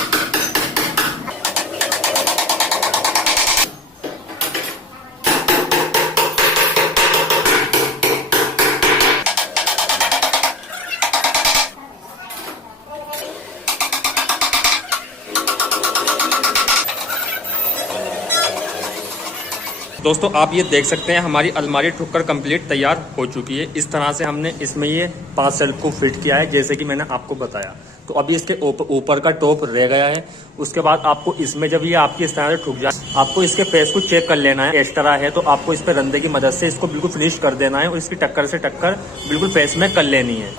दोस्तों आप ये देख सकते हैं हमारी अलमारी ठोककर कंप्लीट तैयार हो चुकी है। इस तरह से हमने इसमें ये 5 सेल्फ को फिट किया है जैसे कि मैंने आपको बताया। तो अभी इसके ऊपर का टॉप रह गया है। उसके बाद आपको इसमें जब ये आपकी इस तरह से ठुक जाए, आपको इसके फेस को चेक कर लेना है। एक्स्ट्रा है तो आपको इस पर रंदे की मदद से इसको बिल्कुल फिनिश कर देना है और इसकी टक्कर से टक्कर बिल्कुल फेस में कर लेनी है।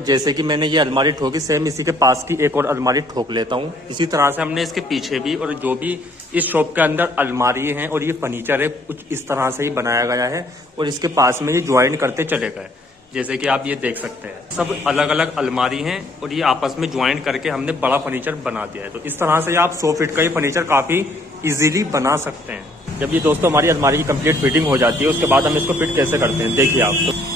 जैसे कि मैंने ये अलमारी ठोकी, सेम इसी के पास की एक और अलमारी ठोक लेता हूँ। इसी तरह से हमने इसके पीछे भी, और जो भी इस शॉप के अंदर अलमारी है और ये फर्नीचर है कुछ इस तरह से ही बनाया गया है और इसके पास में ही ज्वाइन करते चले गए, जैसे कि आप ये देख सकते हैं। सब अलग अलग अलमारी हैं और ये आपस में ज्वाइन करके हमने बड़ा फर्नीचर बना दिया है। तो इस तरह से आप 100 फीट का ये फर्नीचर काफी इजीली बना सकते हैं। जब ये दोस्तों हमारी अलमारी की कंप्लीट फिटिंग हो जाती है उसके बाद हम इसको फिट कैसे करते हैं देखिए आप।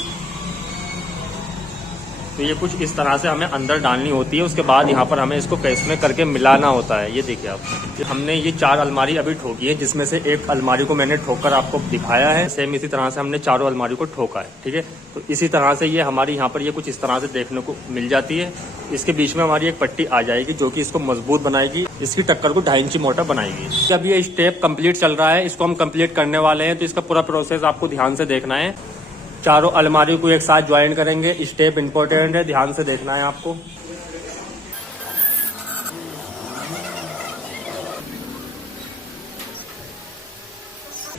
तो ये कुछ इस तरह से हमें अंदर डालनी होती है। उसके बाद यहाँ पर हमें इसको प्रेस में करके मिलाना होता है। ये देखिए आप, हमने ये 4 अलमारी अभी ठोकी है, जिसमें से एक अलमारी को मैंने ठोक कर आपको दिखाया है। सेम इसी तरह से हमने चारों अलमारी को ठोका है, ठीक है। तो इसी तरह से ये हमारी यहाँ पर ये कुछ इस तरह से देखने को मिल जाती है। इसके बीच में हमारी एक पट्टी आ जाएगी जो कि इसको मजबूत बनाएगी, इसकी टक्कर को 2.5 इंची मोटा बनाएगी। जब ये स्टेप कंप्लीट चल रहा है, इसको हम कंप्लीट करने वाले हैं, तो इसका पूरा प्रोसेस आपको ध्यान से देखना है। चारों अलमारी को एक साथ ज्वाइन करेंगे। स्टेप इंपॉर्टेंट है, ध्यान से देखना है आपको।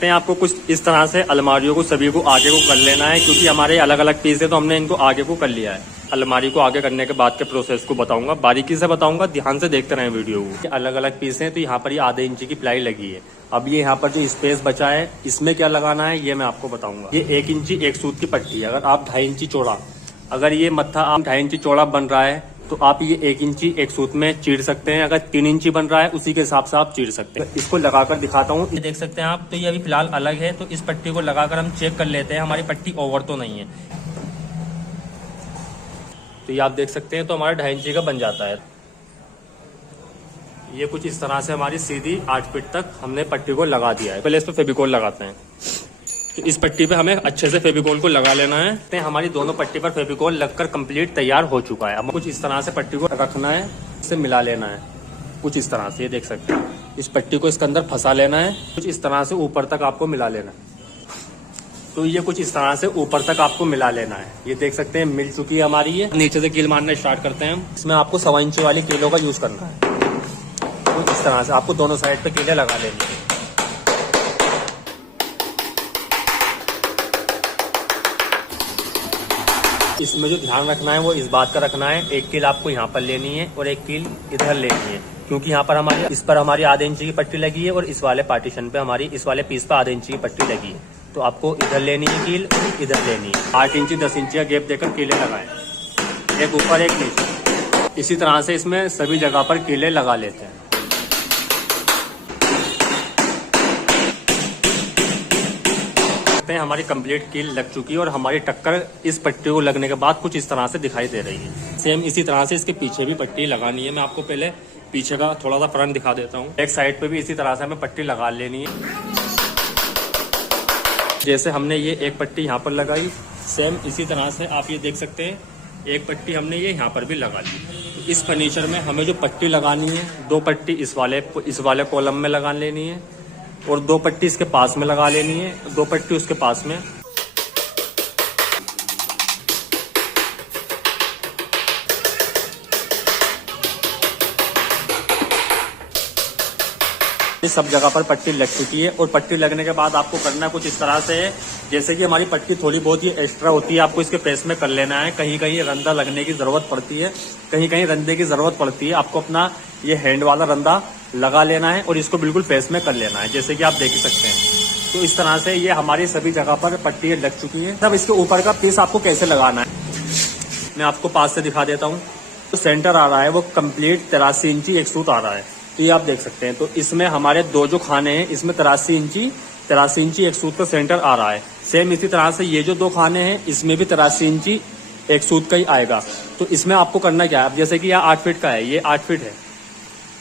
आपको कुछ इस तरह से अलमारियों को सभी को आगे को कर लेना है, क्योंकि हमारे अलग अलग पीस है तो हमने इनको आगे को कर लिया है। अलमारी को आगे करने के बाद के प्रोसेस को बताऊंगा, बारीकी से बताऊंगा, ध्यान से देखते रहें वीडियो को। अलग अलग पीस हैं, तो यहाँ पर ये आधे इंची की प्लाई लगी है। अब ये यहाँ पर जो स्पेस बचा है, इसमें क्या लगाना है ये मैं आपको बताऊंगा। ये 1 इंची एक सूत की पट्टी है। अगर आप 2.5 इंची चौड़ा, अगर ये मत्था आप 2.5 इंची चौड़ा बन रहा है तो आप ये 1 इंची एक सूत में चीर सकते हैं। अगर 3 इंची बन रहा है उसी के हिसाब से आप चीर सकते हैं। इसको लगाकर दिखाता हूँ, ये देख सकते हैं आप। तो ये अभी फिलहाल अलग है, तो इस पट्टी को लगाकर हम चेक कर लेते हैं हमारी पट्टी ओवर तो नहीं है। तो ये आप देख सकते हैं, तो हमारा 2.5 इंची का बन जाता है। ये कुछ इस तरह से हमारी सीधी 8 फीट तक हमने पट्टी को लगा दिया है। पहले इस पर फेविकोल लगाते हैं। तो इस पट्टी पे हमें अच्छे से फेविकोल को लगा लेना है। तो हमारी दोनों पट्टी पर फेविकोल लगकर कंप्लीट तैयार हो चुका है। अब कुछ इस तरह से पट्टी को रखना है, इससे मिला लेना है कुछ इस तरह से। ये देख सकते हैं, इस पट्टी को इसके अंदर फंसा लेना है, कुछ इस तरह से ऊपर तक आपको मिला लेना है। तो ये कुछ इस तरह से ऊपर तक आपको मिला लेना है। ये देख सकते हैं मिल चुकी है हमारी। ये नीचे से कील मारना स्टार्ट करते हैं। इसमें आपको 1.25 इंची वाली कीलों का यूज करना है। कुछ इस तरह से आपको दोनों साइड पे कीलें लगा लेनी है। इसमें जो ध्यान रखना है वो इस बात का रखना है, एक कील आपको यहाँ पर लेनी है और एक कील इधर लेनी है, क्योंकि यहाँ पर हमारी इस पर हमारी आधे इंची की पट्टी लगी है और इस वाले पार्टीशन पे हमारी इस वाले पीस पे आधे इंची की पट्टी लगी है। तो आपको इधर लेनी है कील, इधर लेनी है। 8 इंची 10 इंची का गैप देकर कीलें लगाएं, एक ऊपर एक नीचे। इसी तरह से इसमें सभी जगह पर कीलें लगा लेते हैं। हमारी कंप्लीट कील लग चुकी है और हमारी टक्कर इस पट्टी को लगने के बाद कुछ इस तरह से दिखाई दे रही है। सेम इसी तरह से इसके पीछे भी पट्टी लगानी है। मैं आपको पहले पीछे का थोड़ा सा फ्रंट दिखा देता हूँ। एक साइड पे भी इसी तरह से हमें पट्टी लगा लेनी है। जैसे हमने ये एक पट्टी यहाँ पर लगाई, सेम इसी तरह से आप ये देख सकते हैं एक पट्टी हमने ये यहाँ पर भी लगा ली। इस फर्नीचर में हमें जो पट्टी लगानी है, 2 पट्टी इस वाले कॉलम में लगा लेनी है और 2 पट्टी इसके पास में लगा लेनी है, 2 पट्टी उसके पास में। सब जगह पर पट्टी लग चुकी है और पट्टी लगने के बाद आपको करना कुछ इस तरह से है, जैसे कि हमारी पट्टी थोड़ी बहुत ही एक्स्ट्रा होती है, आपको इसके प्रेस में कर लेना है। कहीं कहीं रंदा लगने की जरूरत पड़ती है, कहीं कहीं रंदे की जरूरत पड़ती है। आपको अपना ये हैंड वाला रंदा लगा लेना है और इसको बिल्कुल प्रेस में कर लेना है, जैसे कि आप देख ही सकते हैं। तो इस तरह से ये हमारी सभी जगह पर पट्टी लग चुकी है। तब इसके ऊपर का पीस आपको कैसे लगाना है मैं आपको पास से दिखा देता हूँ। तो सेंटर आ रहा है वो कंप्लीट 83 इंची एक सूत आ रहा है, तो ये आप देख सकते हैं। तो इसमें हमारे 2 जो खाने हैं, इसमें 83 इंची एक सूत का सेंटर आ रहा है। सेम इसी तरह से ये जो 2 खाने हैं इसमें भी 83 इंची एक सूत का ही आएगा। तो इसमें आपको करना क्या है, अब जैसे कि यह 8 फीट का है, ये 8 फीट है,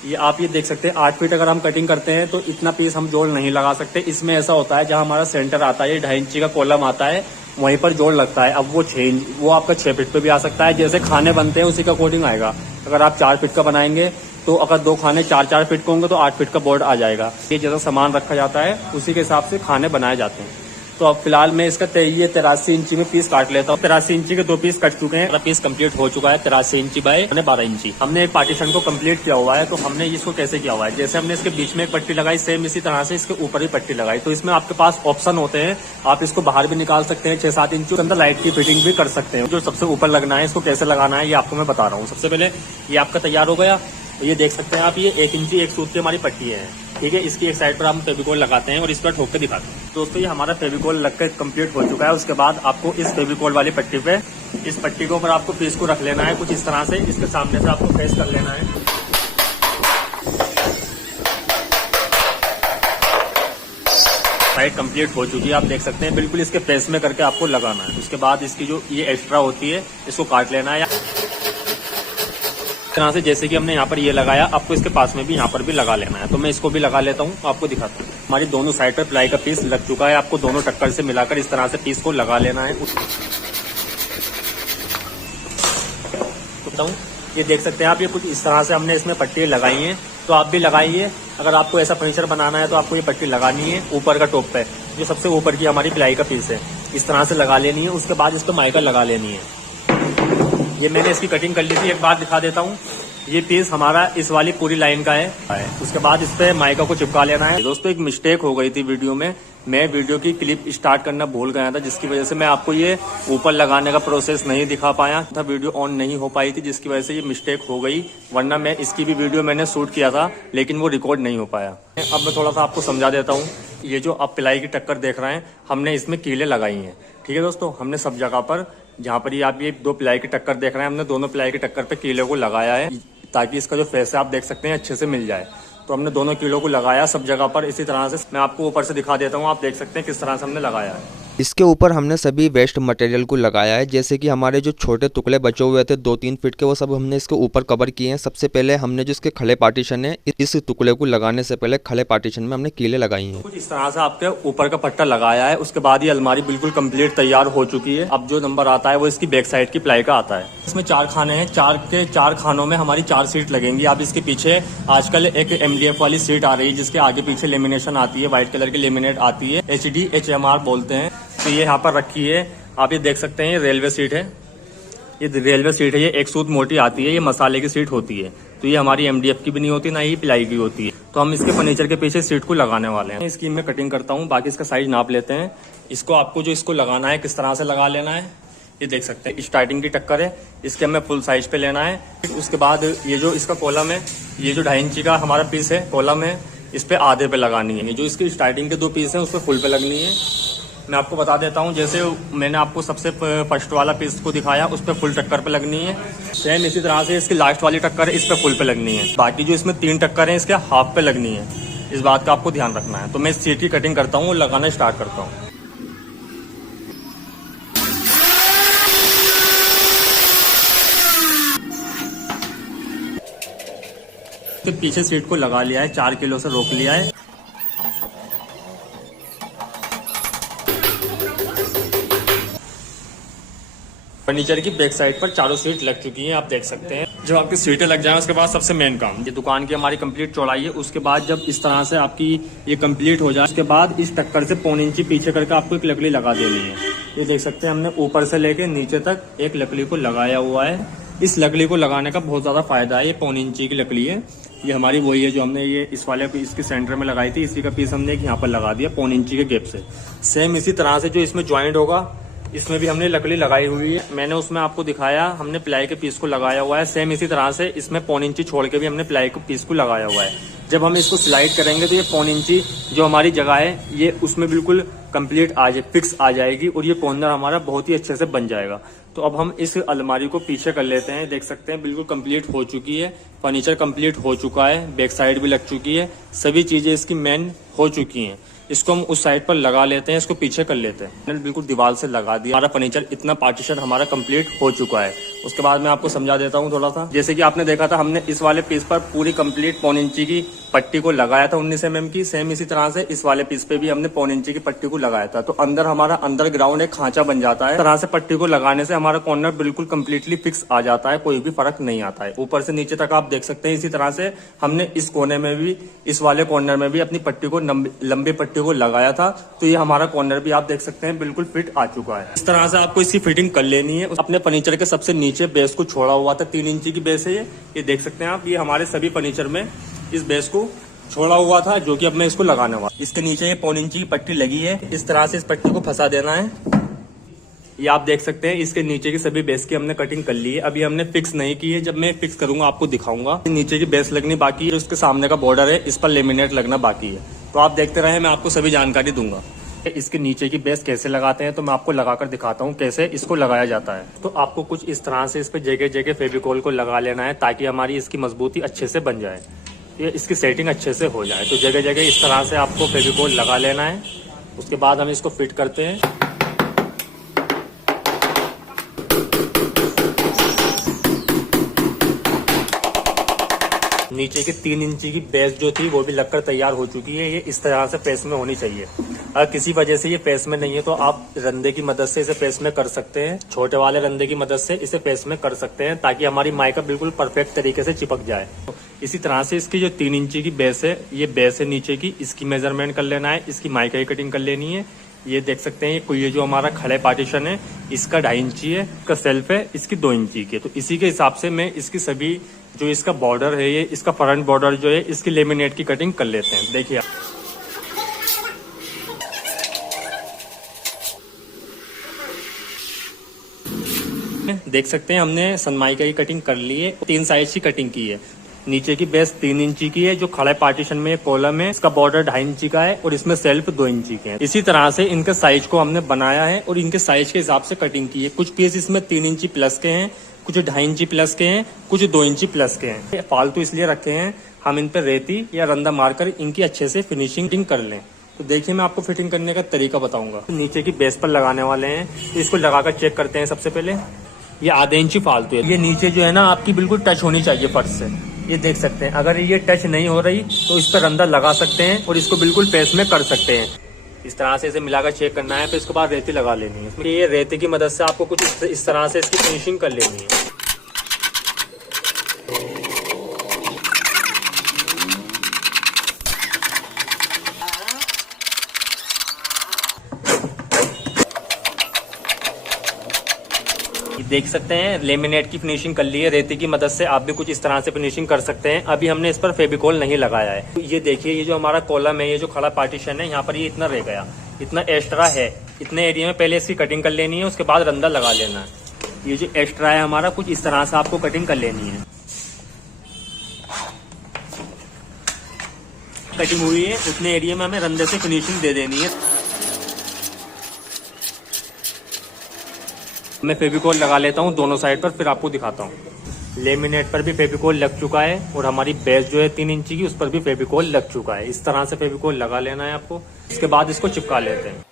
ये आप ये देख सकते हैं 8 फीट अगर हम कटिंग करते हैं तो इतना पीस हम जोड़ नहीं लगा सकते। इसमें ऐसा होता है जहां हमारा सेंटर आता है, 2.5 इंची का कॉलम आता है, वहीं पर जोड़ लगता है। अब वो आपका 6 फीट पे भी आ सकता है, जैसे खाने बनते हैं उसी का अकॉर्डिंग आएगा। अगर आप 4 फीट का बनाएंगे तो अगर 2 खाने 4-4 फीट के होंगे तो 8 फीट का बोर्ड आ जाएगा। ये जैसा सामान रखा जाता है उसी के हिसाब से खाने बनाए जाते हैं। तो अब फिलहाल मैं इसका 83 इंची में पीस काट लेता हूँ। 83 इंची के 2 पीस कट चुके हैं। पीस कंप्लीट हो चुका है 83 इंची बाय 12 इंची। हमने एक पार्टीशन को कंप्लीट किया हुआ है। तो हमने इसको कैसे किया हुआ है, जैसे हमने इसके बीच में एक पट्टी लगाई, सेम इसी तरह से इसके ऊपर ही पट्टी लगाई। तो इसमें आपके पास ऑप्शन होते हैं, आप इसको बाहर भी निकाल सकते हैं 6-7 इंची के अंदर, लाइट की फिटिंग भी कर सकते हैं। जो सबसे ऊपर लगना है, इसको कैसे लगाना है ये आपको मैं बता रहा हूँ। सबसे पहले ये आपका तैयार हो गया। ये देख सकते हैं आप, ये 1 इंची एक सूत की हमारी पट्टी है, ठीक है। इसकी एक साइड पर हम फेविकोल लगाते हैं और इस पर ठोक के दिखाते हैं। दोस्तों ये हमारा फेविकोल लगकर कंप्लीट हो चुका है। उसके बाद आपको इस फेविकोल वाली पट्टी पे, इस पट्टी के ऊपर आपको पीस को रख लेना है कुछ इस तरह से। इसके सामने से आपको प्रेस कर लेना है। साइड कंप्लीट हो चुकी है, आप देख सकते हैं। बिल्कुल इसके प्रेस में करके आपको लगाना है। उसके बाद इसकी जो ये एक्स्ट्रा होती है इसको काट लेना है। इस तरह से जैसे कि हमने यहाँ पर ये लगाया, आपको इसके पास में भी यहाँ पर भी लगा लेना है। तो मैं इसको भी लगा लेता हूँ, आपको दिखाता हूँ। हमारी दोनों साइड पर प्लाई का पीस लग चुका है। आपको दोनों टक्कर से मिलाकर इस तरह से पीस को लगा लेना है। ये देख सकते हैं आप, ये कुछ इस तरह से हमने इसमें पट्टी लगाई है। तो आप भी लगाइए। अगर आपको ऐसा फर्नीचर बनाना है तो आपको ये पट्टी लगानी है ऊपर का टॉप पे, जो सबसे ऊपर की हमारी प्लाई का पीस है, इस तरह से लगा लेनी है। उसके बाद इस पर माइका लगा लेनी है। ये मैंने इसकी कटिंग कर ली थी, एक बार दिखा देता हूँ। ये पीस हमारा इस वाली पूरी लाइन का है। उसके बाद इस पे माइका को चिपका लेना है। दोस्तों एक मिस्टेक हो गई थी वीडियो में, मैं वीडियो की क्लिप स्टार्ट करना भूल गया था, जिसकी वजह से मैं आपको ये ऊपर लगाने का प्रोसेस नहीं दिखा पाया था। वीडियो ऑन नहीं हो पाई थी, जिसकी वजह से ये मिस्टेक हो गई। वरना मैं इसकी भी वीडियो मैंने शूट किया था, लेकिन वो रिकॉर्ड नहीं हो पाया। अब मैं थोड़ा सा आपको समझा देता हूँ। ये जो आप प्लाई की टक्कर देख रहे हैं, हमने इसमें कीलें लगाई हैं। ठीक है दोस्तों, हमने सब जगह पर, जहाँ पर ये आप ये दो प्लाई की टक्कर देख रहे हैं, हमने दोनों प्लाई की टक्कर पे कीले को लगाया है, ताकि इसका जो फेस है आप देख सकते हैं अच्छे से मिल जाए। तो हमने दोनों कीलों को लगाया सब जगह पर इसी तरह से। मैं आपको ऊपर से दिखा देता हूँ, आप देख सकते हैं किस तरह से हमने लगाया है। इसके ऊपर हमने सभी वेस्ट मटेरियल को लगाया है, जैसे कि हमारे जो छोटे टुकड़े बचे हुए थे 2-3 फीट के, वो सब हमने इसके ऊपर कवर किए हैं। सबसे पहले हमने जो इसके खले पार्टीशन है, इस टुकड़े को लगाने से पहले खले पार्टीशन में हमने कीले लगाई हैं। कुछ इस तरह से आपके ऊपर का पट्टा लगाया है। उसके बाद ये अलमारी बिल्कुल कंप्लीट तैयार हो चुकी है। अब जो नंबर आता है वो इसकी बैक साइड की प्लाई का आता है। इसमें 4 खाने हैं, 4 के 4 खानों में हमारी 4 सीट लगेंगी। आप इसके पीछे आजकल एक MDF वाली सीट आ रही है, जिसके आगे पीछे लेमिनेशन आती है, व्हाइट कलर की लेमिनेट आती है, HD HMR बोलते हैं। तो ये यहाँ पर रखी है, आप ये देख सकते हैं। ये रेलवे सीट है, ये रेलवे सीट है। ये एक सूत मोटी आती है, ये मसाले की सीट होती है। तो ये हमारी MDF की भी नहीं होती, ना ही प्लाई की होती है। तो हम इसके फर्नीचर के पीछे सीट को लगाने वाले हैं। इसकी मैं कटिंग करता हूँ, बाकी इसका साइज नाप लेते हैं। इसको आपको जो इसको लगाना है किस तरह से लगा लेना है, ये देख सकते हैं। स्टार्टिंग की टक्कर है, इसके हमें फुल साइज पे लेना है। उसके बाद ये जो इसका कॉलम है, ये जो 2.5 इंची का हमारा पीस है, कॉलम है, इस पे आधे पे लगानी है। जो इसकी स्टार्टिंग के 2 पीस है, उस पर फुल पे लगनी है। मैं आपको बता देता हूँ, जैसे मैंने आपको सबसे फर्स्ट वाला पीस को दिखाया, उस पर फुल टक्कर पे लगनी है। सेम इसी तरह से इसकी लास्ट वाली टक्कर है, इस पे फुल पे लगनी है। बाकी जो इसमें 3 टक्कर है, इसके हाफ पे लगनी है। इस बात का आपको ध्यान रखना है। तो मैं इस सीट की कटिंग करता हूँ और लगाना स्टार्ट करता हूँ। तो पीछे सीट को लगा लिया है, 4 किलो से रोक लिया है। फर्नीचर की बैक साइड पर चारों सीट लग चुकी हैं, आप देख सकते हैं। जब आपकी सीटें लग जाएं, उसके बाद सबसे मेन काम, ये दुकान की हमारी कंप्लीट चौड़ाई है। उसके बाद जब इस तरह से आपकी ये कंप्लीट हो जाए, उसके बाद इस टक्कर से 1.25 इंची पीछे करके आपको एक लकड़ी लगा देनी है। ये देख सकते हैं, हमने ऊपर से लेके नीचे तक एक लकड़ी को लगाया हुआ है। इस लकड़ी को लगाने का बहुत ज्यादा फायदा है। ये 1.25 इंची की लकड़ी है। ये हमारी वही है जो हमने ये इस वाले पीस के सेंटर में लगाई थी। इसी का पीस हमने यहाँ पर लगा दिया 1.25 इंची के गैप से। सेम इसी तरह से जो इसमें ज्वाइंट होगा, इसमें भी हमने लकड़ी लगाई हुई है। मैंने उसमें आपको दिखाया, हमने प्लाई के पीस को लगाया हुआ है। सेम इसी तरह से इसमें 1.25 इंची छोड़ के भी हमने प्लाई के पीस को लगाया हुआ है। जब हम इसको स्लाइड करेंगे तो ये 1.25 इंची जो हमारी जगह है, ये उसमें बिल्कुल कंप्लीट फिक्स आ जाएगी और ये कॉर्नर हमारा बहुत ही अच्छे से बन जाएगा। तो अब हम इस अलमारी को पीछे कर लेते हैं। देख सकते हैं बिल्कुल कंप्लीट हो चुकी है, फर्नीचर कंप्लीट हो चुका है, बैक साइड भी लग चुकी है, सभी चीजें इसकी मेन हो चुकी हैं। इसको हम उस साइड पर लगा लेते हैं, इसको पीछे कर लेते हैं। बिल्कुल दीवार से लगा दिया, हमारा फर्नीचर इतना पार्टीशन हमारा कंप्लीट हो चुका है। उसके बाद मैं आपको समझा देता हूँ थोड़ा सा। जैसे कि आपने देखा था, हमने इस वाले पीस पर पूरी कंप्लीट 1.25 इंची की पट्टी को लगाया था 19 mm की। सेम इसी तरह से इस वाले पीस पे भी हमने 1.25 इंची की पट्टी को लगाया था। तो अंदर हमारा अंडरग्राउंड एक खांचा बन जाता है। इस तरह से पट्टी को लगाने से हमारा कॉर्नर बिल्कुल कंप्लीटली फिक्स आ जाता है, कोई भी फर्क नहीं आता है। ऊपर से नीचे तक आप देख सकते हैं। इसी तरह से हमने इस कोने में भी, इस वाले कॉर्नर में भी अपनी पट्टी को, लंबी पट्टी को लगाया था। तो ये हमारा कॉर्नर भी आप देख सकते हैं बिल्कुल फिट आ चुका है। इस तरह से आपको इसकी फिटिंग कर लेनी है। अपने फर्नीचर के सबसे नीचे बेस को छोड़ा हुआ था, 3 इंची की बेस है ये देख सकते हैं आप। ये हमारे सभी फर्नीचर में इस बेस को छोड़ा हुआ था, जो कि अब मैं इसको लगाने वाला। इसके नीचे ये 1.25 इंची की पट्टी लगी है। इस तरह से इस पट्टी को फंसा देना है। ये आप देख सकते हैं, इसके नीचे की सभी बेस की हमने कटिंग कर ली है। अभी हमने फिक्स नहीं की है, जब मैं फिक्स करूंगा आपको दिखाऊंगा। नीचे की बेस लगनी बाकी है, उसके सामने का बॉर्डर है, इस पर लेमिनेट लगना बाकी है। तो आप देखते रहे, मैं आपको सभी जानकारी दूंगा। इसके नीचे की बेस कैसे लगाते हैं, तो मैं आपको लगाकर दिखाता हूँ कैसे इसको लगाया जाता है। तो आपको कुछ इस तरह से इस पे जगह जगह फेविकोल को लगा लेना है, ताकि हमारी इसकी मजबूती अच्छे से बन जाए, ये इसकी सेटिंग अच्छे से हो जाए। तो जगह जगह इस तरह से आपको फेविकोल लगा लेना है। उसके बाद हम इसको फिट करते हैं। नीचे की 3 इंची की बेस जो थी वो भी लगकर तैयार हो चुकी है। ये इस तरह से प्रेस में होनी चाहिए। अगर किसी वजह से ये प्रेस में नहीं है तो आप रंदे की मदद से इसे प्रेस में कर सकते हैं। छोटे वाले रंदे की मदद से इसे प्रेस में कर सकते हैं ताकि हमारी माइका बिल्कुल परफेक्ट तरीके से चिपक जाए। इसी तरह से इसकी जो 3 इंची की बेस है, ये बेस है नीचे की, इसकी मेजरमेंट कर लेना है। इसकी माइका की कटिंग कर लेनी है। ये देख सकते हैं ये जो हमारा खड़े पार्टीशन है इसका 2.5 इंची है, इसका सेल्फ है इसकी 2 इंची की। तो इसी के हिसाब से मैं इसकी सभी जो इसका बॉर्डर है, ये इसका फ्रंट बॉर्डर जो है इसकी लेमिनेट की कटिंग कर लेते हैं। देखिए आप देख सकते हैं हमने सनमाइका की कटिंग कर ली है। 3 साइज की कटिंग की है। नीचे की बेस 3 इंची की है, जो खड़े पार्टीशन में कॉलम है इसका बॉर्डर 2.5 इंची का है और इसमें सेल्फ 2 इंची के हैं। इसी तरह से इनके साइज को हमने बनाया है और इनके साइज के हिसाब से कटिंग की है। कुछ पीस इसमें 3 इंची प्लस के हैं, कुछ 2.5 इंची प्लस के हैं, कुछ 2 इंची प्लस के हैं। फालतू इसलिए रखे हैं हम इन पर रेती या रंदा मारकर इनकी अच्छे से फिनिशिंग कर लें। तो देखिए मैं आपको फिटिंग करने का तरीका बताऊंगा। नीचे की बेस पर लगाने वाले हैं, तो इसको लगाकर चेक करते हैं। सबसे पहले ये आधे इंची फालतू है। ये नीचे जो है ना आपकी बिल्कुल टच होनी चाहिए फर्श से। ये देख सकते हैं, अगर ये टच नहीं हो रही तो इस पर रंदा लगा सकते हैं और इसको बिल्कुल प्रेस में कर सकते हैं। इस तरह से इसे मिलाकर चेक करना है। फिर इसके बाद रेती लगा लेनी है। इसमें ये रेती की मदद से आपको कुछ इस तरह से इसकी फिनिशिंग कर लेनी है। देख सकते हैं लेमिनेट की फिनिशिंग कर ली है रेती की मदद से। आप भी कुछ इस तरह से फिनिशिंग कर सकते हैं। अभी हमने इस पर फेविकोल नहीं लगाया है। तो ये देखिए, ये जो हमारा कॉलम है, ये जो खड़ा पार्टीशन है, यहाँ पर ये इतना रह गया, इतना एक्स्ट्रा है। इतने एरिया में पहले इसकी कटिंग कर लेनी है, उसके बाद रंदा लगा लेना है। ये जो एक्स्ट्रा है हमारा, कुछ इस तरह से आपको कटिंग कर लेनी है। कटिंग हुई है उतने एरिया में हमें रंदे से फिनिशिंग दे देनी है। मैं फेविकोल लगा लेता हूँ दोनों साइड पर, फिर आपको दिखाता हूँ। लेमिनेट पर भी फेविकोल लग चुका है और हमारी बेस जो है 3 इंची की, उस पर भी फेविकोल लग चुका है। इस तरह से फेविकोल लगा लेना है आपको। इसके बाद इसको चिपका लेते हैं।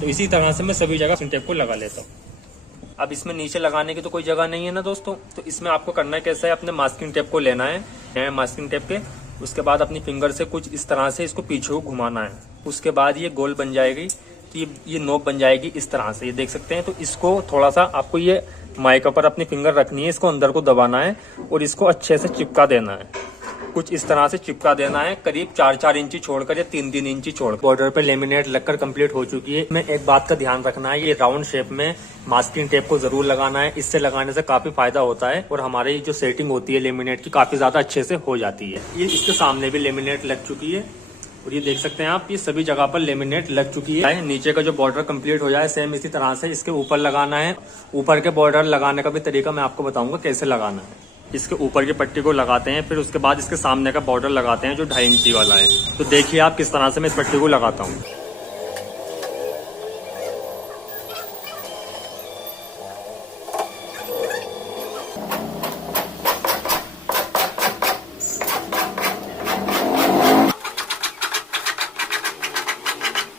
तो इसी तरह से मैं सभी जगह मास्किंग टेप को लगा लेता हूँ। अब इसमें नीचे लगाने की तो कोई जगह नहीं है ना दोस्तों, तो इसमें आपको करना कैसा है, अपने मास्किंग टेप को लेना है, मास्किंग टेप के, उसके बाद अपनी फिंगर से कुछ इस तरह से इसको पीछे को घुमाना है। उसके बाद ये गोल बन जाएगी, तो ये नोक बन जाएगी इस तरह से, ये देख सकते हैं। तो इसको थोड़ा सा आपको ये माइका पर अपनी फिंगर रखनी है, इसको अंदर को दबाना है और इसको अच्छे से चिपका देना है। कुछ इस तरह से चिपका देना है, करीब 4-4 इंची छोड़कर या 3-3 इंची छोड़। बॉर्डर पे लेमिनेट लगकर कंप्लीट हो चुकी है। में एक बात का ध्यान रखना है, ये राउंड शेप में मास्किंग टेप को जरूर लगाना है। इससे लगाने से काफी फायदा होता है और हमारी जो सेटिंग होती है लेमिनेट की काफी ज्यादा अच्छे से हो जाती है। ये इसके सामने भी लेमिनेट लग चुकी है और ये देख सकते हैं आप, ये सभी जगह पर लेमिनेट लग चुकी है। नीचे का जो बॉर्डर कंप्लीट हो जाए, सेम इसी तरह से इसके ऊपर लगाना है। ऊपर के बॉर्डर लगाने का भी तरीका मैं आपको बताऊंगा कैसे लगाना है। इसके ऊपर की पट्टी को लगाते हैं, फिर उसके बाद इसके सामने का बॉर्डर लगाते हैं जो 2.5 इंची वाला है। तो देखिए आप किस तरह से मैं इस पट्टी को लगाता हूँ।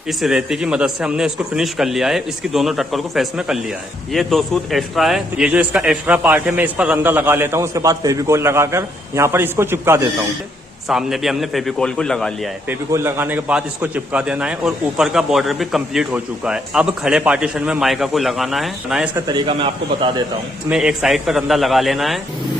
इस रेती की मदद से हमने इसको फिनिश कर लिया है। इसकी दोनों टक्कर को फेस में कर लिया है। ये 2 सूत एक्स्ट्रा है, तो ये जो इसका एक्स्ट्रा पार्ट है मैं इस पर रंदा लगा लेता हूँ। उसके बाद फेविकोल लगाकर यहाँ पर इसको चिपका देता हूँ। सामने भी हमने फेविकोल को लगा लिया है। फेविकोल लगाने के बाद इसको चिपका देना है और ऊपर का बॉर्डर भी कंप्लीट हो चुका है। अब खड़े पार्टीशन में माइका को लगाना है। इसका तरीका मैं आपको बता देता हूँ। इसमें एक साइड पर रंदा लगा लेना है।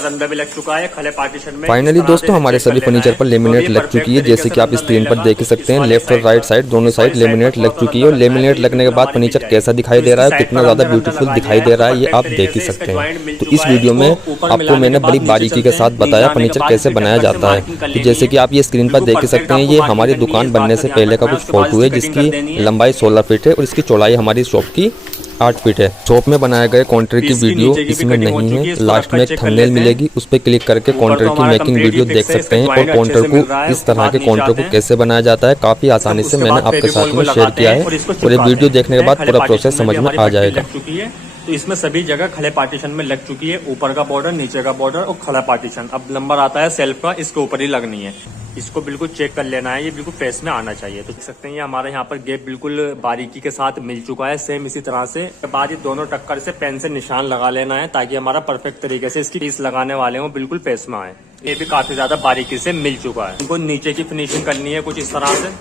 रंदा भी लग चुका है खड़े पार्टीशन में। फाइनली दोस्तों हमारे सभी फर्नीचर पर लेमिनेट लग चुकी है, जैसे कि आप स्क्रीन पर देख सकते हैं। लेफ्ट और राइट साइड दोनों साइड लेमिनेट लग चुकी है और लेमिनेट लगने के बाद फर्नीचर कैसा दिखाई दे रहा है, कितना ज्यादा ब्यूटीफुल दिखाई दे रहा है, ये आप देख ही सकते हैं। तो इस वीडियो में आपको मैंने बड़ी बारीकी के साथ बताया फर्नीचर कैसे बनाया जाता है। तो जैसे कि आप ये स्क्रीन पर देख सकते हैं, ये हमारी दुकान बनने से पहले का कुछ फोटो है, जिसकी लंबाई 16 फीट है और इसकी चौड़ाई हमारी शॉप की 8 फीट है। शॉप में बनाए गए काउंटर की वीडियो इसमें नहीं है। लास्ट में एक थंबनेल मिलेगी, उस पर क्लिक करके काउंटर की मेकिंग वीडियो देख सकते हैं और काउंटर को इस तरह के काउंटर को कैसे बनाया जाता है काफी आसानी से मैंने आपके साथ में शेयर किया है और ये वीडियो देखने के बाद पूरा प्रोसेस समझ में आ जाएगा। तो तो इसमें सभी जगह खड़े पार्टीशन में लग चुकी है, ऊपर का बॉर्डर, नीचे का बॉर्डर और खड़ा पार्टीशन। अब नंबर आता है सेल्फ का, इसके ऊपर ही लगनी है। इसको बिल्कुल चेक कर लेना है, ये बिल्कुल फेस में आना चाहिए। तो देख सकते हैं ये हमारे यहाँ पर गैप बिल्कुल बारीकी के साथ मिल चुका है। सेम इसी तरह से बाद ये दोनों टक्कर से पेन से निशान लगा लेना है, ताकि हमारा परफेक्ट तरीके से इसकी पीस लगाने वाले हो बिल्कुल फेस में आए। ये भी काफी ज्यादा बारीकी से मिल चुका है। इनको नीचे की फिनिशिंग करनी है कुछ इस तरह से।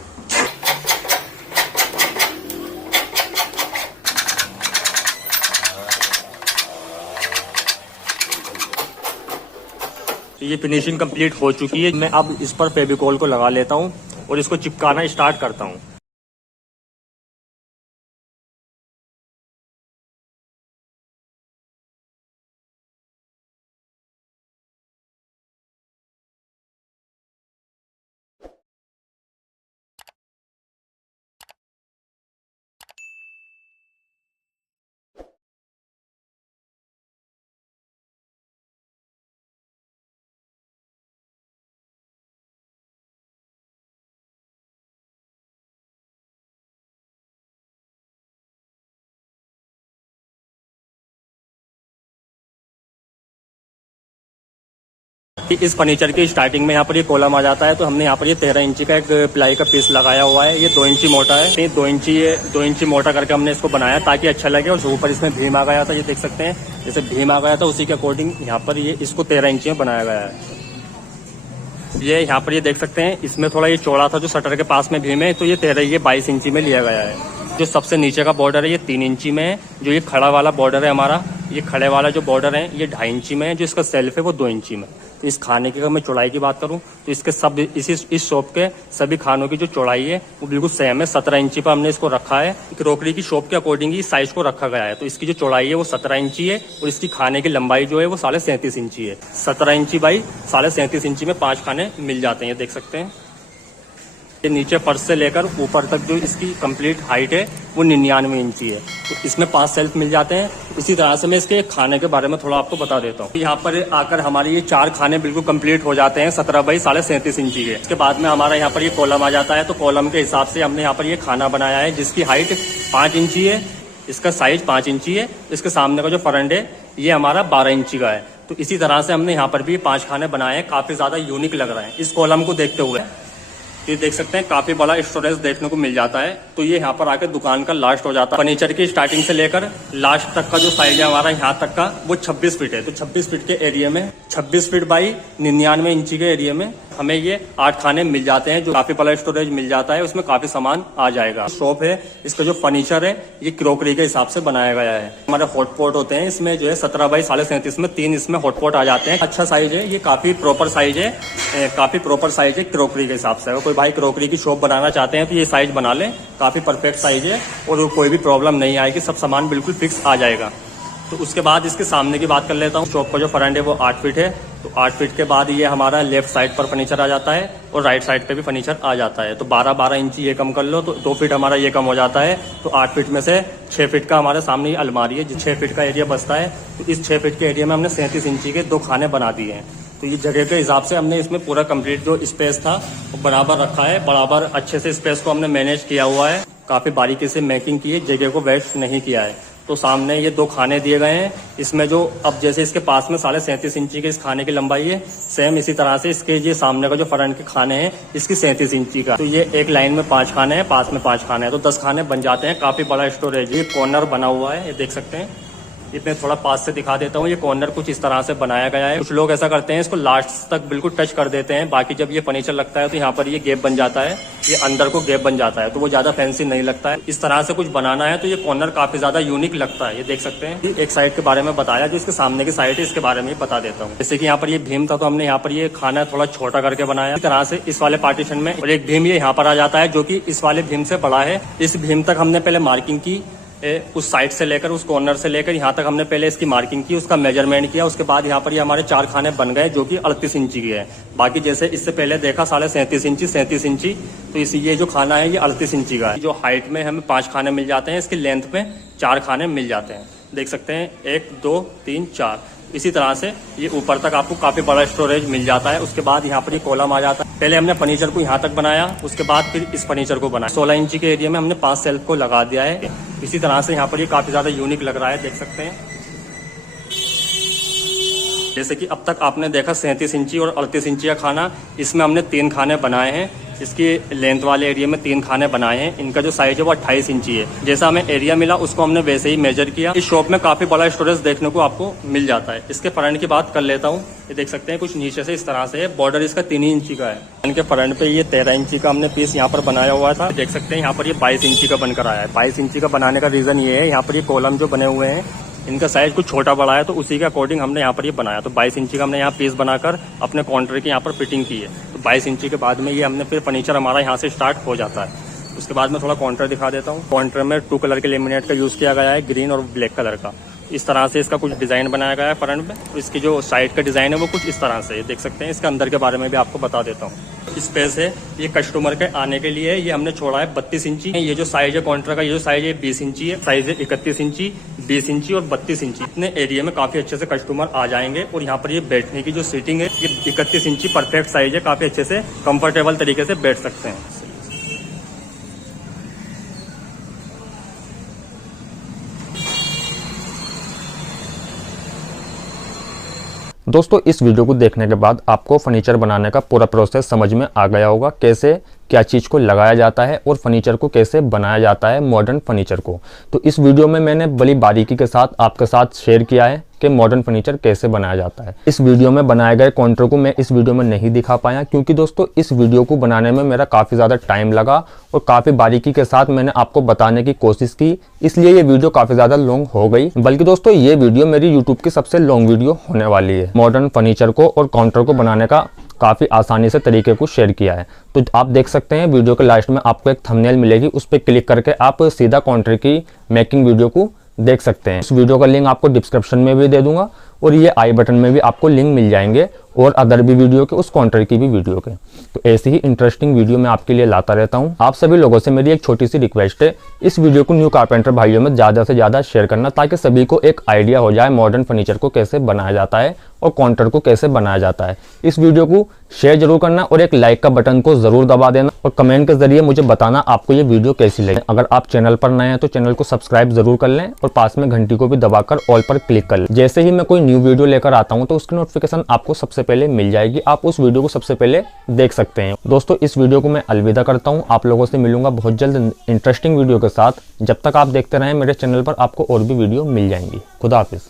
तो ये फिनिशिंग कंप्लीट हो चुकी है। मैं अब इस पर फेविकोल को लगा लेता हूँ और इसको चिपकाना स्टार्ट करता हूँ। इस फर्नीचर की स्टार्टिंग में यहाँ पर ये कॉलम आ जाता है, तो हमने यहाँ पर ये 13 इंची का एक प्लाई का पीस लगाया हुआ है। ये 2 इंची मोटा है, ये 2 इंची मोटा करके हमने इसको बनाया ताकि अच्छा लगे। और ऊपर इसमें भीम आ गया था, ये देख सकते हैं जैसे भीम आ गया था उसी के अकॉर्डिंग यहाँ पर ये इसको 13 इंची में बनाया गया है। ये यहाँ पर ये देख सकते हैं इसमें थोड़ा ये चौड़ा था जो शटर के पास में भीम है, तो ये 22 इंची में लिया गया है। जो सबसे नीचे का बॉर्डर है ये 3 इंची में है। जो ये खड़ा वाला बॉर्डर है हमारा, ये खड़े वाला जो बॉर्डर है ये 2.5 इंची में है। जो इसका सेल्फ है वो 2 इंची में। तो इस खाने की अगर मैं चौड़ाई की बात करूं तो इसके सब इस शॉप के सभी खानों की जो चौड़ाई है वो बिल्कुल सेम है। 17 इंची पर हमने इसको रखा है। क्रोकरी की शॉप के अकॉर्डिंग ही साइज को रखा गया है। तो इसकी जो चौड़ाई है वो 17 इंची है और इसकी खाने की लंबाई जो है वो 37.5 इंची है। 17 इंची बाई 37.5 इंची में 5 खाने मिल जाते हैं, ये देख सकते हैं। ये नीचे फर्श से लेकर ऊपर तक जो इसकी कंप्लीट हाइट है वो 99 इंची है। तो इसमें 5 सेल्फ मिल जाते हैं। इसी तरह से मैं इसके खाने के बारे में थोड़ा आपको बता देता हूँ। यहाँ पर आकर हमारे ये 4 खाने बिल्कुल कंप्लीट हो जाते हैं 17 बाई 37.5 इंची के। इसके बाद में हमारा यहाँ पर ये कॉलम आ जाता है। तो कॉलम के हिसाब से हमने यहाँ पर ये खाना बनाया है जिसकी हाइट 5 इंची है, इसका साइज 5 इंची है। इसके सामने का जो फ्रंट है ये हमारा 12 इंची का है। तो इसी तरह से हमने यहाँ पर भी 5 खाने बनाए हैं। काफी ज्यादा यूनिक लग रहा है इस कॉलम को देखते हुए। ये देख सकते हैं काफी बड़ा स्टोरेज देखने को मिल जाता है। तो ये यहाँ पर आकर दुकान का लास्ट हो जाता है। फर्नीचर की स्टार्टिंग से लेकर लास्ट तक का जो साइज है हमारा यहाँ तक का वो 26 फीट है। तो 26 फीट के एरिया में 26 फीट बाई 99 इंची के एरिया में हमें ये 8 खाने मिल जाते हैं। जो काफी बड़ा स्टोरेज मिल जाता है, उसमें काफी सामान आ जाएगा। शॉप है, इसका जो फर्नीचर है ये क्रोकरी के हिसाब से बनाया गया है। हमारे हॉटपॉट होते हैं, इसमें जो है 17 बाई 37.5 में 3 इसमें हॉटपॉट आ जाते हैं। अच्छा साइज है, ये काफी प्रॉपर साइज है, क्रोकरी के हिसाब से। कोई भाई क्रोकरी की शॉप बनाना चाहते हैं तो ये साइज बना लें, काफी परफेक्ट साइज है और कोई भी प्रॉब्लम नहीं आएगी, सब सामान बिल्कुल फिक्स आ जाएगा। तो उसके बाद इसके सामने की बात कर लेता हूँ। शॉप का जो फ्रंट है वो 8 फीट है। तो 8 फीट के बाद ये हमारा लेफ्ट साइड पर फर्नीचर आ जाता है और राइट साइड पे भी फर्नीचर आ जाता है। तो 12 इंची ये कम कर लो तो 2 फीट हमारा ये कम हो जाता है। तो 8 फीट में से 6 फीट का हमारे सामने ये अलमारी है, जो 6 फीट का एरिया बचता है। तो इस 6 फीट के एरिया में हमने 37 इंची के 2 खाने बना दिए हैं। तो ये जगह के हिसाब से हमने इसमें पूरा कंप्लीट जो स्पेस था वो बराबर रखा है। बराबर अच्छे से स्पेस को हमने मैनेज किया हुआ है, काफी बारीकी से मेकिंग की है, जगह को वेस्ट नहीं किया है। तो सामने ये 2 खाने दिए गए हैं। इसमें जो अब जैसे इसके पास में 37.5 इंची के इस खाने की लंबाई है, सेम इसी तरह से इसके ये सामने का जो फ्रंट के खाने हैं इसकी 37 इंची का। तो ये एक लाइन में 5 खाने हैं, पास में 5 खाने हैं, तो 10 खाने बन जाते हैं। काफी बड़ा स्टोरेज। ये कॉर्नर बना हुआ है, ये देख सकते हैं। इसमें थोड़ा पास से दिखा देता हूँ। ये कॉर्नर कुछ इस तरह से बनाया गया है। कुछ लोग ऐसा करते हैं, इसको लास्ट तक बिल्कुल टच कर देते हैं। बाकी जब ये फर्नीचर लगता है तो यहाँ पर ये गैप बन जाता है, ये अंदर को गैप बन जाता है, तो वो ज्यादा फैंसी नहीं लगता है। इस तरह से कुछ बनाना है तो ये कॉर्नर काफी ज्यादा यूनिक लगता है। ये देख सकते हैं। एक साइड के बारे में बताया, जो इसके सामने की साइड है इसके बारे में बता देता हूँ। जैसे कि यहाँ पर ये भीम था तो हमने यहाँ पर ये खाना थोड़ा छोटा करके बनाया। इस तरह से इस वाले पार्टीशन में और एक भीम ये यहाँ पर आ जाता है जो कि इस वाले भीम से बड़ा है। इस भीम तक हमने पहले मार्किंग की, उस साइड से लेकर उस कॉर्नर से लेकर यहाँ तक हमने पहले इसकी मार्किंग की, उसका मेजरमेंट किया। उसके बाद यहाँ पर ये हमारे 4 खाने बन गए जो कि 38 इंची के हैं। बाकी जैसे इससे पहले देखा 37.5 इंची 37 इंची, तो इसी ये जो खाना है ये 38 इंची का है। जो हाइट में हमें 5 खाने मिल जाते हैं, इसके लेंथ में 4 खाने मिल जाते हैं। देख सकते हैं 1 2 3 4। इसी तरह से ये ऊपर तक आपको काफी बड़ा स्टोरेज मिल जाता है। उसके बाद यहाँ पर ये कॉलम आ जाता है। पहले हमने फर्नीचर को यहाँ तक बनाया, उसके बाद फिर इस फर्नीचर को बनाया। 16 इंची के एरिया में हमने 5 सेल्फ को लगा दिया है। इसी तरह से यहाँ पर ये काफ़ी ज़्यादा यूनिक लग रहा है, देख सकते हैं। जैसे कि अब तक आपने देखा 37 इंची और 38 इंची का खाना, इसमें हमने 3 खाने बनाए हैं। इसकी लेंथ वाले एरिया में 3 खाने बनाए हैं। इनका जो साइज है वो 28 इंची है। जैसा हमें एरिया मिला उसको हमने वैसे ही मेजर किया। इस शॉप में काफ़ी बड़ा स्टोरेज देखने को आपको मिल जाता है। इसके फ्रंट की बात कर लेता हूँ। ये देख सकते हैं कुछ नीचे से इस तरह से है। बॉर्डर इसका 3 ही इंची का है। इनके फ्रंट पे ये 13 इंची का हमने पीस यहाँ पर बनाया हुआ था। देख सकते हैं यहाँ पर ये 22 इंची का बनकर आया है। 22 इंची का बनाने का रीज़न ये है, यहाँ पर ये कॉलम जो बने हुए हैं इनका साइज कुछ छोटा बड़ा है, तो उसी के अकॉर्डिंग हमने यहाँ पर ये बनाया। तो 22 इंची का हमने यहाँ पीस बनाकर अपने काउंटर की यहाँ पर फिटिंग की है। तो 22 इंची के बाद में ये हमने फिर फर्नीचर हमारा यहाँ से स्टार्ट हो जाता है। उसके बाद में थोड़ा काउंटर दिखा देता हूँ। काउंटर में 2 कलर के लेमिनेट का यूज़ किया गया है, ग्रीन और ब्लैक कलर का। इस तरह से इसका कुछ डिज़ाइन बनाया गया है फ्रंट में। तो इसकी जो साइड का डिज़ाइन है वो कुछ इस तरह से है, देख सकते हैं। इसके अंदर के बारे में भी आपको बता देता हूँ। स्पेस है ये कस्टमर के आने के लिए, ये हमने छोड़ा है 32 इंची। ये जो साइज है काउंटर का, ये जो साइज है 20 इंची है। साइज है 31 इंची, 20 इंची और 32 इंची। इतने एरिया में काफी अच्छे से कस्टमर आ जाएंगे। और यहाँ पर ये बैठने की जो सीटिंग है ये 31 इंची परफेक्ट साइज है। काफी अच्छे से कंफर्टेबल तरीके से बैठ सकते हैं। दोस्तों इस वीडियो को देखने के बाद आपको फर्नीचर बनाने का पूरा प्रोसेस समझ में आ गया होगा, कैसे क्या चीज़ को लगाया जाता है और फर्नीचर को कैसे बनाया जाता है, मॉडर्न फर्नीचर को। तो इस वीडियो में मैंने बड़ी बारीकी के साथ आपके साथ शेयर किया है कि मॉडर्न फर्नीचर कैसे बनाया जाता है। इस वीडियो में बनाए गए काउंटर को मैं इस वीडियो में नहीं दिखा पाया, क्योंकि दोस्तों इस वीडियो को बनाने में मेरा काफ़ी ज़्यादा टाइम लगा और काफ़ी बारीकी के साथ मैंने आपको बताने की कोशिश की, इसलिए ये वीडियो काफ़ी ज़्यादा लॉन्ग हो गई। बल्कि दोस्तों ये वीडियो मेरी यूट्यूब की सबसे लॉन्ग वीडियो होने वाली है। मॉडर्न फर्नीचर को और काउंटर को बनाने का काफ़ी आसानी से तरीके को शेयर किया है। तो आप देख सकते हैं वीडियो के लास्ट में आपको एक थंबनेल मिलेगी, उस पर क्लिक करके आप सीधा काउंटर की मेकिंग वीडियो को देख सकते हैं। इस वीडियो का लिंक आपको डिस्क्रिप्शन में भी दे दूंगा और ये आई बटन में भी आपको लिंक मिल जाएंगे, और अदर भी वीडियो के, उस काउंटर की भी वीडियो के। तो ऐसी ही इंटरेस्टिंग वीडियो मैं आपके लिए लाता रहता हूँ। आप सभी लोगों से मेरी एक छोटी सी रिक्वेस्ट है, इस वीडियो को न्यू कारपेंटर भाइयों में ज़्यादा से ज़्यादा शेयर करना, ताकि सभी को एक आइडिया हो जाए मॉडर्न फर्नीचर को कैसे बनाया जाता है और काउंटर को कैसे बनाया जाता है। इस वीडियो को शेयर जरूर करना और एक लाइक का बटन को जरूर दबा देना, और कमेंट के जरिए मुझे बताना आपको ये वीडियो कैसी लगी। अगर आप चैनल पर नए हैं तो चैनल को सब्सक्राइब जरूर कर लें और पास में घंटी को भी दबाकर ऑल पर क्लिक कर लें। जैसे ही मैं कोई न्यू वीडियो लेकर आता हूं तो उसकी नोटिफिकेशन आपको सबसे पहले मिल जाएगी, आप उस वीडियो को सबसे पहले देख सकते हैं। दोस्तों इस वीडियो को मैं अलविदा करता हूं, आप लोगों से मिलूंगा बहुत जल्द इंटरेस्टिंग वीडियो के साथ। जब तक आप देखते रहें मेरे चैनल पर आपको और भी वीडियो मिल जाएंगी। खुदा हाफिज।